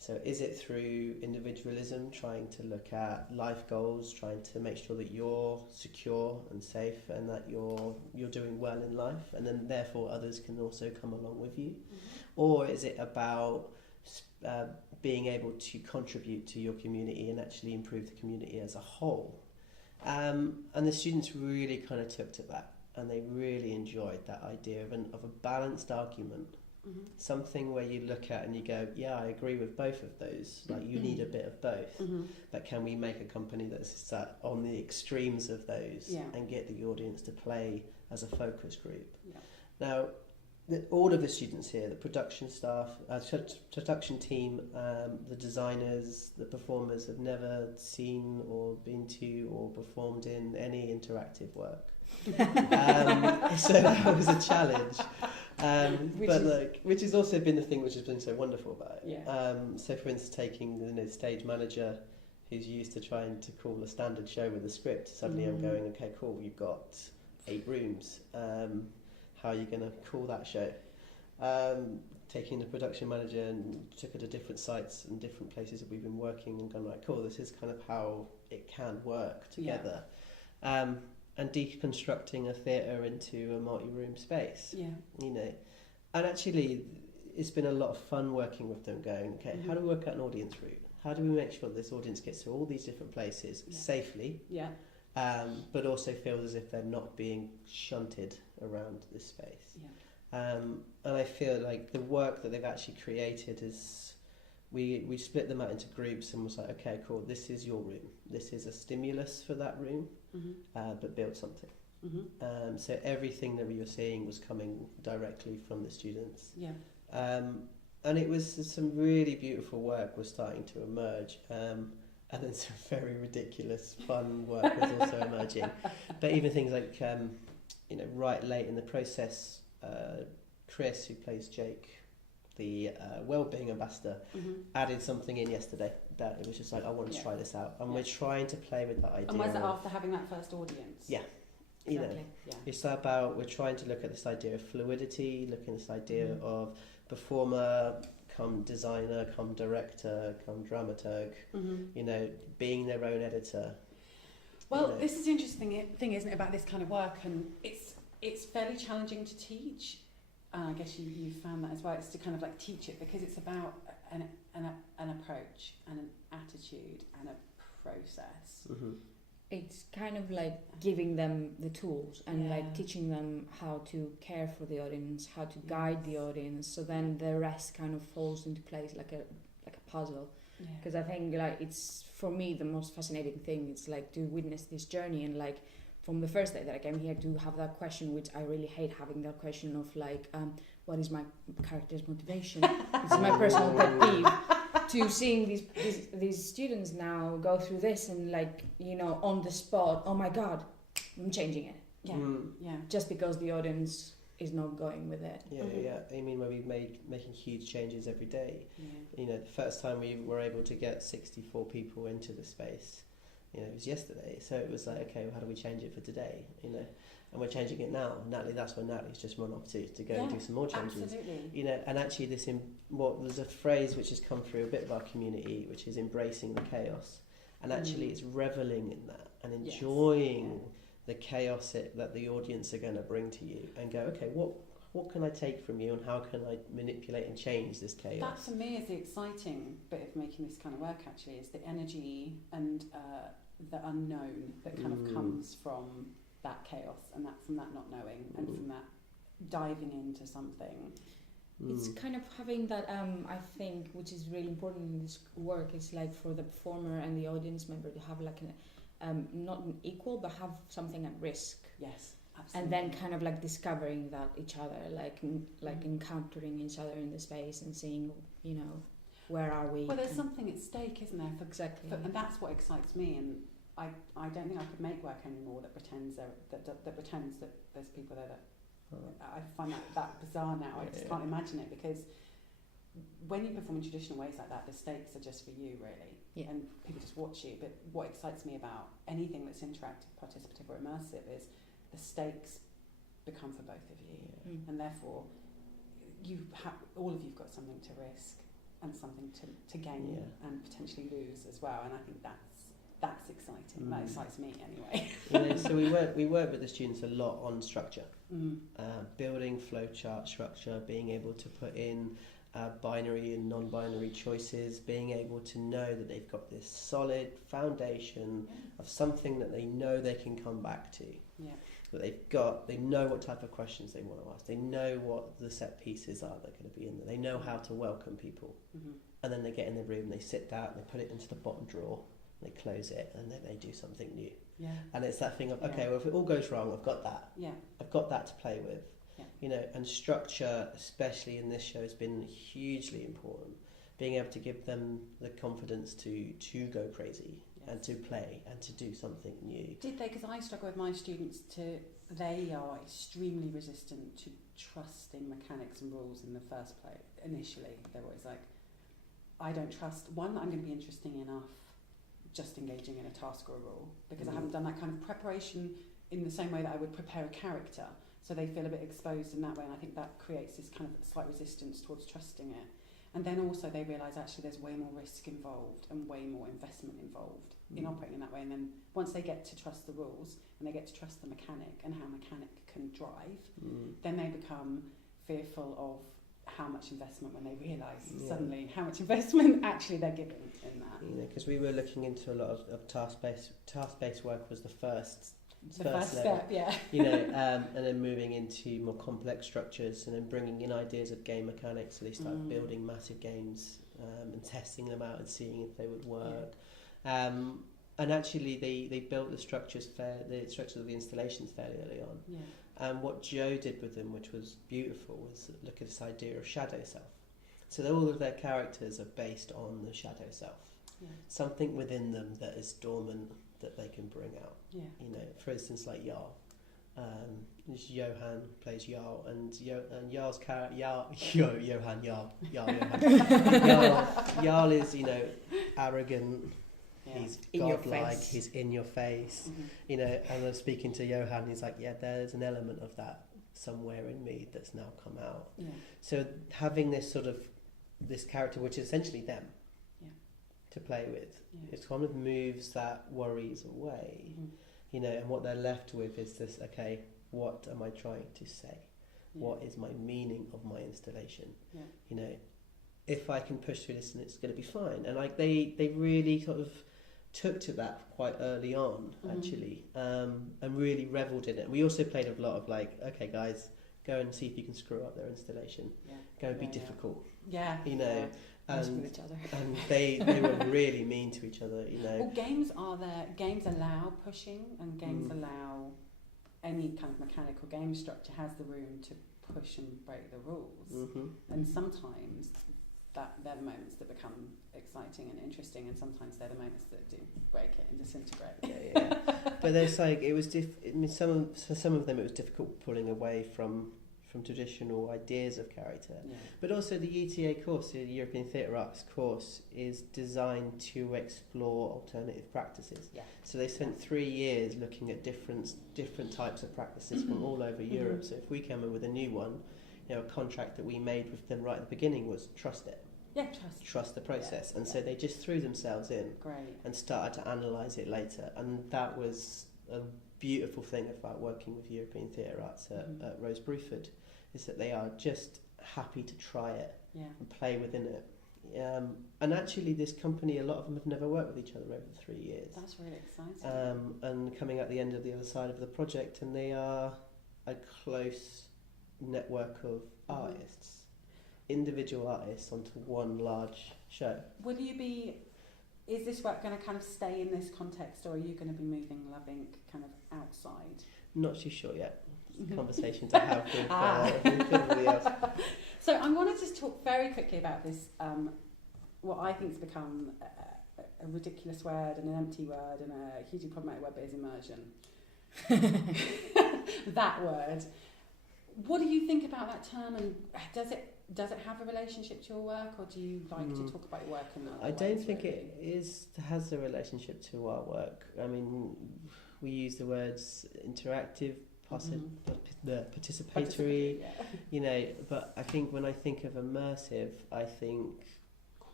So is it through individualism, trying to look at life goals, trying to make sure that you're secure and safe and that you're doing well in life, and then therefore others can also come along with you? Or is it about being able to contribute to your community and actually improve the community as a whole? And the students really kind of took to that, and they really enjoyed that idea of a balanced argument. Something where you look at and you go, yeah, I agree with both of those. Like, you need a bit of both. But can we make a company that's sat on the extremes of those and get the audience to play as a focus group? Now, all of the students here, the production staff, production team, the designers, the performers have never seen or been to or performed in any interactive work. So that was a challenge. Which has also been the thing which has been so wonderful about it. So for instance, taking the stage manager who's used to trying to call a standard show with a script, suddenly I'm going, okay, cool, you've got 8 rooms. How are you going to call that show? Taking the production manager and took her to different sites and different places that we've been working and gone, like, cool, this is kind of how it can work together. And deconstructing a theatre into a multi-room space. You know, and actually it's been a lot of fun working with them, going, okay, how do we work out an audience route? How do we make sure this audience gets to all these different places safely, but also feels as if they're not being shunted around this space? And I feel like the work that they've actually created is, we split them out into groups and was like, okay, cool, this is your room. This is a stimulus for that room, but build something. So everything that we were seeing was coming directly from the students. And it was some really beautiful work was starting to emerge. And then some very ridiculous fun work was also emerging. But even things like, right late in the process, Chris, who plays Jake, the wellbeing ambassador, added something in yesterday that it was just like, I want to try this out, and we're trying to play with that idea. And was it after having that first audience? It's about, we're trying to look at this idea of fluidity, looking at this idea of performer come designer, come director, come dramaturg, being their own editor. Well, this is the interesting thing, isn't it, about this kind of work, and it's fairly challenging to teach. I guess you found that as well. It's to kind of like teach it, because it's about an approach and an attitude and a process. It's kind of like giving them the tools and like teaching them how to care for the audience, how to guide the audience, so then the rest kind of falls into place like a puzzle. Because I think, like, it's, for me, the most fascinating thing is like to witness this journey, and like from the first day that I came here to have that question, which I really hate having that question of like, what is my character's motivation? It's my personal pet peeve. To seeing these students now go through this and like, on the spot, oh my God, I'm changing it. Just because the audience is not going with it. I mean, where we've making huge changes every day. The first time we were able to get 64 people into the space, it was yesterday. So it was like, okay, well, how do we change it for today? And we're changing it now. That's when Natalie's just run off to go and do some more changes. Absolutely. And actually there's a phrase which has come through a bit of our community, which is embracing the chaos. And actually it's reveling in that and enjoying the chaos that the audience are going to bring to you, and go, okay, what can I take from you, and how can I manipulate and change this chaos? That for me is the exciting bit of making this kind of work, actually, is the energy and the unknown that kind of comes from that chaos, and that from that not knowing, and from that diving into something. It's kind of having that, I think, which is really important in this work, is like for the performer and the audience member to have like not an equal, but have something at risk. Yes, absolutely. And then kind of like discovering that each other, like encountering each other in the space and seeing, where are we? Well, there's something at stake, isn't there? And that's what excites me. And I don't think I could make work anymore that pretends that pretends that there's people there that. I find that bizarre now. I just can't imagine it, because when you perform in traditional ways like that, the stakes are just for you, really, and people just watch you. But what excites me about anything that's interactive, participative, or immersive is the stakes become for both of you, and therefore all of you've got something to risk. and something to gain and potentially lose as well. And I think that's exciting. That excites me anyway. So we work with the students a lot on structure, building flowchart structure, being able to put in binary and non-binary choices, being able to know that they've got this solid foundation of something that they know they can come back to. Yeah. That they know what type of questions they want to ask. They know what the set pieces are that are going to be in there. They know how to welcome people. And then they get in the room, they sit down, they put it into the bottom drawer, they close it, and then they do something new. Yeah. And it's that thing of, okay, well, if it all goes wrong, I've got that. Yeah. I've got that to play with. Yeah. You know, and structure, especially in this show, has been hugely important. Being able to give them the confidence to go crazy and to play and to do something new. Did they? Because I struggle with my students they are extremely resistant to trusting mechanics and rules in the first place. Initially, they're always like, I don't trust, one, that I'm going to be interesting enough just engaging in a task or a rule, because I haven't done that kind of preparation in the same way that I would prepare a character. So they feel a bit exposed in that way, and I think that creates this kind of slight resistance towards trusting it. And then also they realise actually there's way more risk involved and way more investment involved in operating in that way. And then once they get to trust the rules and they get to trust the mechanic and how mechanic can drive, then they become fearful of how much investment, when they realise suddenly how much investment actually they're giving in that. You know, because we were looking into a lot of task-based work was the first step, yeah. You know, and then moving into more complex structures and then bringing in ideas of game mechanics. So they started building massive games and testing them out and seeing if they would work. Yeah. And actually, they built the structures of the installations fairly early on. Yeah. And what Joe did with them, which was beautiful, was look at this idea of shadow self. So all of their characters are based on the shadow self. Yeah. Something within them that is dormant that they can bring out. Yeah. You know, for instance, like Jarl. Johan plays Jarl, and Jarl's character, Johan. Jarl is, you know, arrogant. Yeah. He's godlike. He's in your face. You know, and I'm speaking to Johan. He's like, yeah, there's an element of that somewhere in me that's now come out. Yeah. So having this character, which is essentially them, to play with, it kind of moves that worries away. You know, and what they're left with is this: okay, what am I trying to say? Yeah. What is my meaning of my installation? Yeah. You know, if I can push through this, and it's going to be fine. And like they really sort of took to that quite early on, actually, and really revelled in it. We also played a lot of like, okay, guys, go and see if you can screw up their installation. Yeah. Go and be difficult. Yeah. You know. Yeah. And, with each other. And they were really mean to each other, you know. Well, games allow pushing, and games allow any kind of mechanical game structure has the room to push and break the rules. And sometimes they're the moments that become exciting and interesting, and sometimes they're the moments that do break it and disintegrate. Yeah. But there's like, it was for some of them it was difficult pulling away from traditional ideas of character. Yeah. But also the UTA course, the European Theatre Arts course, is designed to explore alternative practices. Yeah. So they spent 3 years looking at different types of practices from all over Europe. So if we came in with a new one, you know, a contract that we made with them right at the beginning was trust it. Yeah, trust the process. And so they just threw themselves in and started to analyse it later. And that was a beautiful thing about working with European Theatre Arts at Rose Bruford, is that they are just happy to try it and play within it. And actually this company, a lot of them have never worked with each other over 3 years. That's really exciting. And coming at the end of the other side of the project, and they are a close network of artists, individual artists onto one large show. Is this work going to kind of stay in this context, or are you going to be moving Love Inc. kind of outside? Not too sure yet. Conversation to have with everybody else. So I want to just talk very quickly about this, what I think has become a ridiculous word and an empty word and a hugely problematic word, but is immersion. That word. What do you think about that term, and does it have a relationship to your work, or do you like to talk about your work in other I don't ways, think really? it has a relationship to our work. I mean, we use the words interactive, participatory, you know, but I think when I think of immersive, I think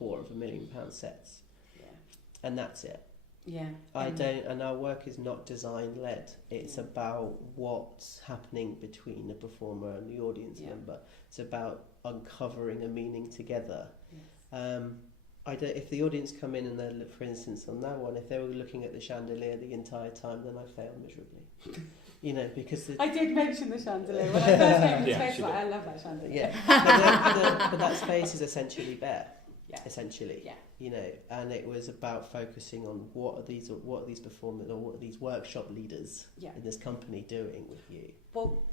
£250,000 sets, and that's it. Yeah. I don't, and our work is not design led. It's about what's happening between the performer and the audience member. It's about uncovering a meaning together. Yes. I don't. If the audience come in and they look, for instance, on that one, if they were looking at the chandelier the entire time, then I failed miserably. You know, because I did mention the chandelier when I first came to the space. I love that chandelier. Yeah, but that space is essentially bare. Yeah. Essentially. Yeah. You know, and it was about focusing on what are these performers or what are these workshop leaders in this company doing with you. Well,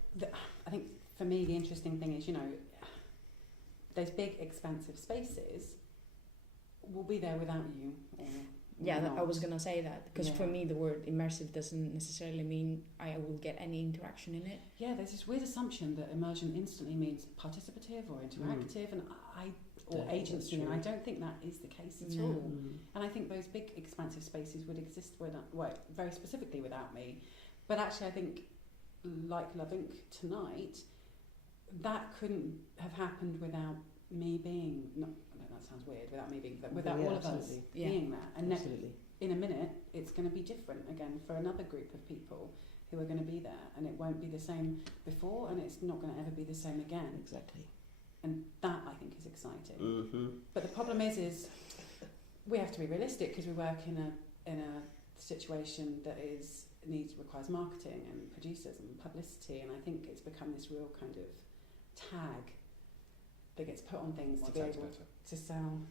I think for me the interesting thing is, you know, those big expansive spaces will be there without you. I was going to say that, because for me the word immersive doesn't necessarily mean I will get any interaction in it. Yeah, there's this weird assumption that immersion instantly means participative or interactive, or agency, and I don't think that is the case at all. And I think those big expansive spaces would exist very specifically without me. But actually I think, like Love Inc. tonight, that couldn't have happened without me being, that sounds weird, without all of us being there. And in a minute it's going to be different again for another group of people who are going to be there, and it won't be the same before, and it's not going to ever be the same again. Exactly. And that, I think, is exciting. But the problem is we have to be realistic, because we work in a situation that requires marketing and producers and publicity, and I think it's become this real kind of tag that gets put on things to be able to sell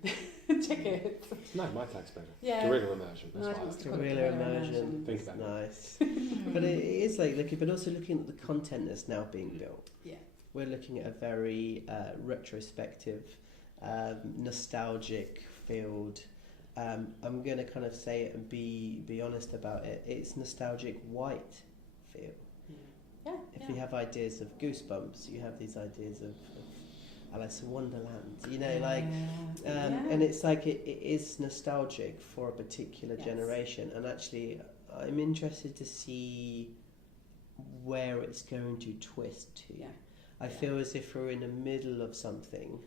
tickets. No, my tag's better. Yeah. Guerrilla immersion. That's why I like it. Guerrilla immersion. Think about nice. But it is like looking, but also looking at the content that's now being built. Yeah. We're looking at a very retrospective, nostalgic field. I'm going to kind of say it and be honest about it. It's nostalgic white feel. Yeah. If you have ideas of Goosebumps, you have these ideas of Alice in Wonderland. You know, and it's like it is nostalgic for a particular generation. And actually, I'm interested to see where it's going to twist to. Yeah. I feel as if we're in the middle of something,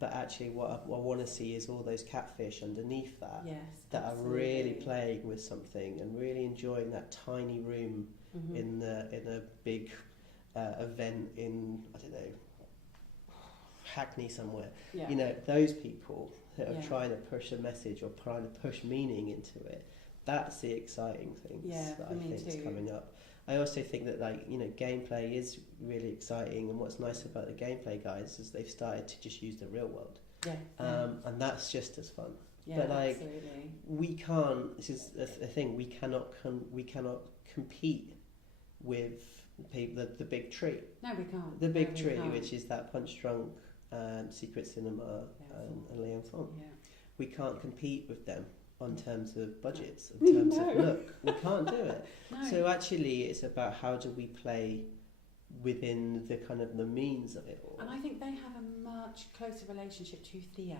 but actually what I want to see is all those catfish underneath that that are really playing with something and really enjoying that tiny room in a big event in, I don't know, Hackney somewhere. Yeah. You know, those people that are trying to push a message or trying to push meaning into it, that's the exciting thing that I think is coming up. I also think that, like, you know, gameplay is really exciting, and what's nice about the gameplay guys is they've started to just use the real world, and that's just as fun. But like, absolutely. We can't. This is a thing. We cannot compete with the big tree. No, we can't. The big tree, which is that Punch Drunk, Secret Cinema, and Leon Font. Yeah. We can't compete with them on terms of budgets, in terms of look. We can't do it. No. So actually it's about how do we play within the kind of the means of it all. And I think they have a much closer relationship to theatre.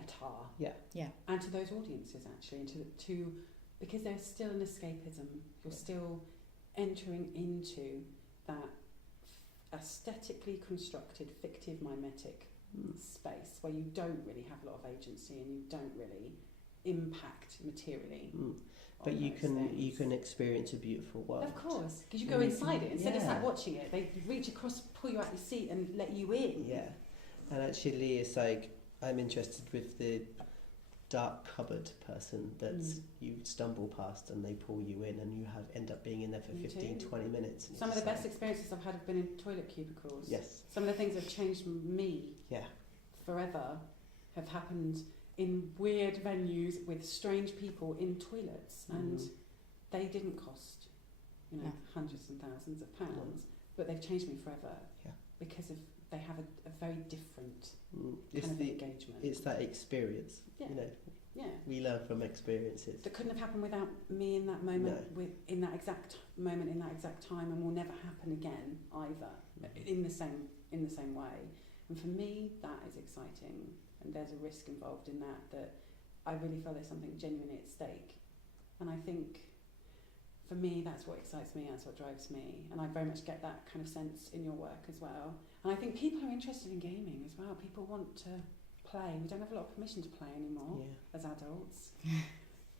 Yeah. And to those audiences, actually, to because there's still an escapism. You're still entering into that aesthetically constructed, fictive, mimetic space where you don't really have a lot of agency and you don't really impact materially. But you can experience a beautiful world. Of course, because you go inside it instead of sat watching it. They reach across, pull you out your seat, and let you in. Yeah, and actually, it's like I'm interested with the dark cupboard person that you stumble past and they pull you in, and you end up being in there for 15-20 minutes. Some of the best experiences I've had have been in toilet cubicles. Yes. Some of the things that have changed me. Forever have happened in weird venues with strange people in toilets, and they didn't cost, hundreds and thousands of pounds, but they've changed me forever because they have a very different kind of engagement. It's that experience, we learn from experiences. That couldn't have happened without me in that moment, in that exact moment, in that exact time, and will never happen again either, in the same way. And for me, that is exciting. And there's a risk involved in that I really feel there's something genuinely at stake. And I think, for me, that's what excites me, that's what drives me. And I very much get that kind of sense in your work as well. And I think people are interested in gaming as well. People want to play. We don't have a lot of permission to play anymore as adults.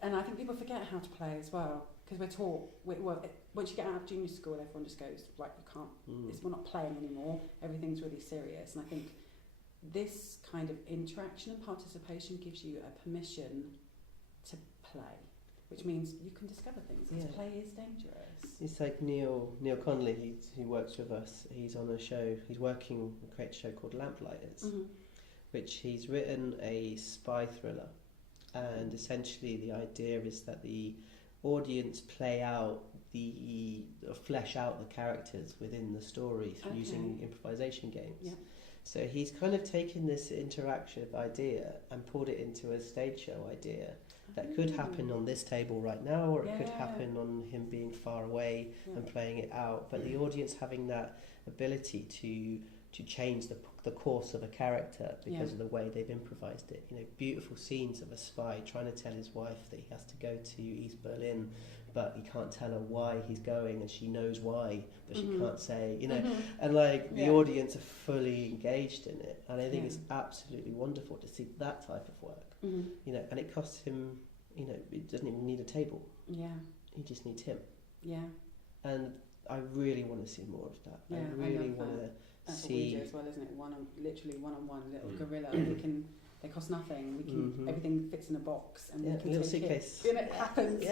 And I think people forget how to play as well, because we're taught, once you get out of junior school, everyone just goes, right, you can't, we're not playing anymore, everything's really serious. And I think this kind of interaction and participation gives you a permission to play, which means you can discover things, because play is dangerous. It's like Neil Connolly, who works with us, he's on a show, he's working to create a show called Lamplighters, which he's written a spy thriller. And essentially the idea is that the audience flesh out the characters within the story through using improvisation games. Yeah. So he's kind of taken this interactive idea and pulled it into a stage show idea that could happen on this table right now, or it could happen on him being far away and playing it out. But the audience having that ability to change the course of a character because of the way they've improvised it. You know, beautiful scenes of a spy trying to tell his wife that he has to go to East Berlin, but he can't tell her why he's going, and she knows why, but she can't say, you know, and like the audience are fully engaged in it. And I think it's absolutely wonderful to see that type of work, you know, and it costs him, you know, it doesn't even need a table. Yeah. He just needs him. Yeah. And I really want to see more of that. Yeah, I really want to. That's what we do as well, isn't it? Literally one-on-one little gorilla. They cost nothing. We can everything fits in a box, and we can little take suitcase. it. And it happens.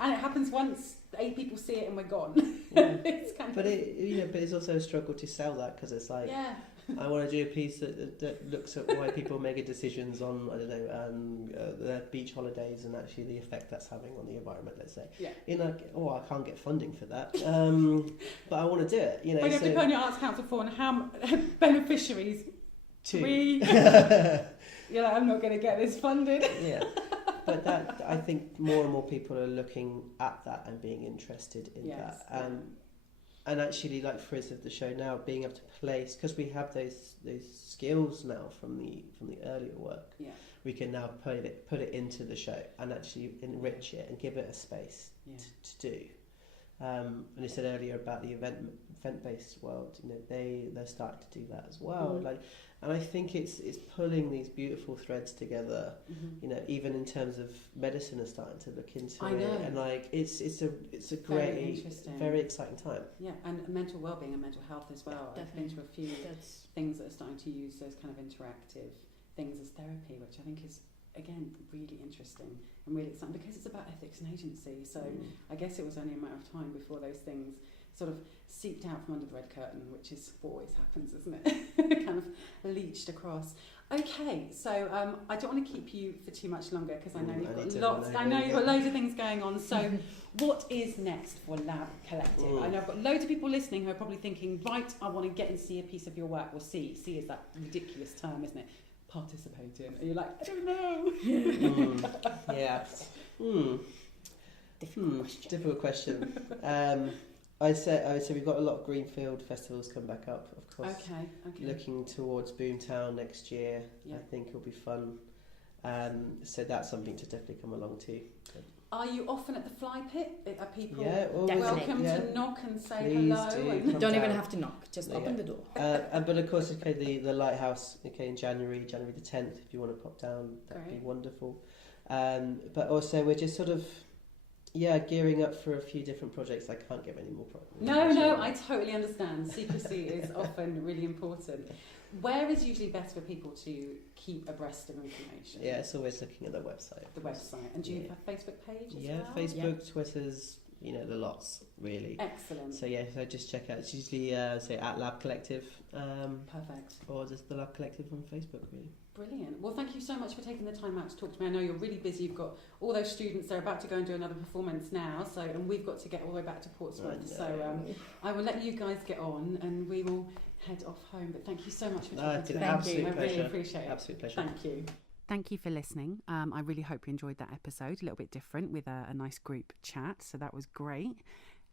And it happens once. 8 people see it, and we're gone. It's kind but it's also a struggle to sell that, because it's like I want to do a piece that looks at why people make decisions on, I don't know, their beach holidays, and actually the effect that's having on the environment, let's say. Yeah. You know, I can't get funding for that, but I want to do it. You know, you have to put on your Arts Council form, and how beneficiaries? 2. 3. You're like, I'm not going to get this funded. Yeah. But that, I think more and more people are looking at that and being interested in that. And actually, like for instance, the show now, being able to place, because we have those skills now from the earlier work, we can now put it into the show and actually enrich it and give it a space to do. And you said earlier about the event-based world, you know, they're starting to do that as well. And I think it's pulling these beautiful threads together. You know, even in terms of medicine are starting to look into it, and like it's a great, very exciting time. Yeah, and mental well-being and mental health as well. I've been to a few things that are starting to use those kind of interactive things as therapy, which I think is, again, really interesting and really exciting, because it's about ethics and agency. So I guess it was only a matter of time before those things sort of seeped out from under the red curtain, which is what always happens, isn't it? Kind of leached across. Okay, so I don't want to keep you for too much longer, because I know you've got lots. I know you've got loads of things going on. So, what is next for Lab Collective? I know I've got loads of people listening who are probably thinking, right, I want to get and see a piece of your work. Well, see is that ridiculous term, isn't it? Participating, and you're like, I don't know. Difficult question. I'd say we've got a lot of greenfield festivals come back up, of course. Okay. Looking towards Boomtown next year, I think it'll be fun. So that's something to definitely come along to. Are you often at the Fly Pit? Are people welcome to knock and say Please hello? Don't even have to knock, just open the door. But of course, the Lighthouse, in January the 10th, if you want to pop down, that'd be wonderful. But also we're just sort of gearing up for a few different projects. I can't give any more. No, I totally understand. Secrecy is often really important. Where is usually best for people to keep abreast of information? Yeah, it's always looking at the website. And do you have a Facebook page as well? Facebook, Twitter's, you know, the lots, really. Excellent. So so just check out. It's usually, say, at Lab Collective. Perfect. Or just the Lab Collective on Facebook, really. Brilliant. Well, thank you so much for taking the time out to talk to me. I know you're really busy. You've got all those students. They're about to go and do another performance now. And we've got to get all the way back to Portsmouth. So I will let you guys get on, and we will head off home. But thank you so much for talking to me. Absolute pleasure. I really appreciate it. Absolute pleasure. Thank you. Thank you for listening. I really hope you enjoyed that episode. A little bit different with a nice group chat. So that was great.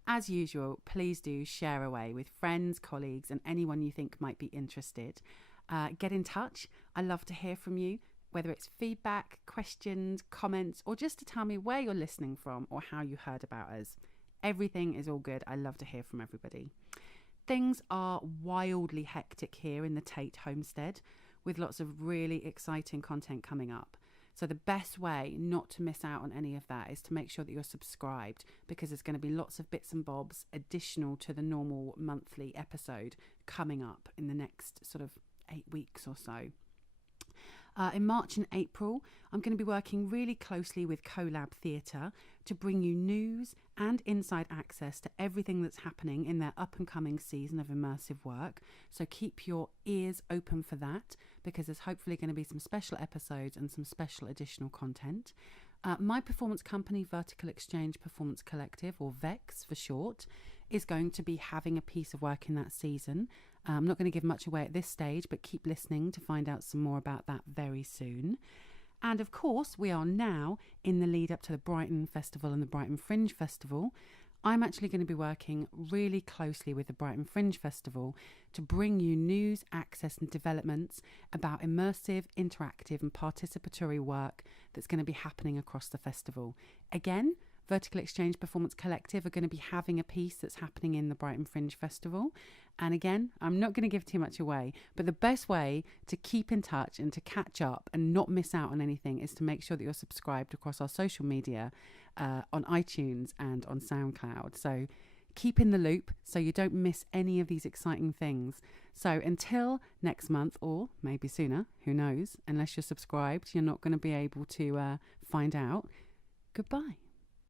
As usual, please do share away with friends, colleagues, and anyone you think might be interested. Get in touch. I love to hear from you, whether it's feedback, questions, comments, or just to tell me where you're listening from or how you heard about us. Everything is all good. I love to hear from everybody. Things are wildly hectic here in the TAIT homestead. with lots of really exciting content coming up. So the best way not to miss out on any of that is to make sure that you're subscribed, because there's going to be lots of bits and bobs additional to the normal monthly episode coming up in the next sort of 8 weeks or so. In March and April, I'm going to be working really closely with Collab Theatre to bring you news and inside access to everything that's happening in their up-and-coming season of immersive work. So keep your ears open for that, because there's hopefully going to be some special episodes and some special additional content. My performance company, Vertical Exchange Performance Collective, or VEX for short, is going to be having a piece of work in that season. I'm not going to give much away at this stage, but keep listening to find out some more about that very soon. And of course, we are now in the lead up to the Brighton Festival and the Brighton Fringe Festival. I'm actually going to be working really closely with the Brighton Fringe Festival to bring you news, access and developments about immersive, interactive and participatory work that's going to be happening across the festival. Again, Vertical Exchange Performance Collective are going to be having a piece that's happening in the Brighton Fringe Festival. And again, I'm not going to give too much away, but the best way to keep in touch and to catch up and not miss out on anything is to make sure that you're subscribed across our social media, on iTunes and on SoundCloud. So keep in the loop so you don't miss any of these exciting things. So until next month, or maybe sooner, who knows, unless you're subscribed, you're not going to be able to find out. Goodbye.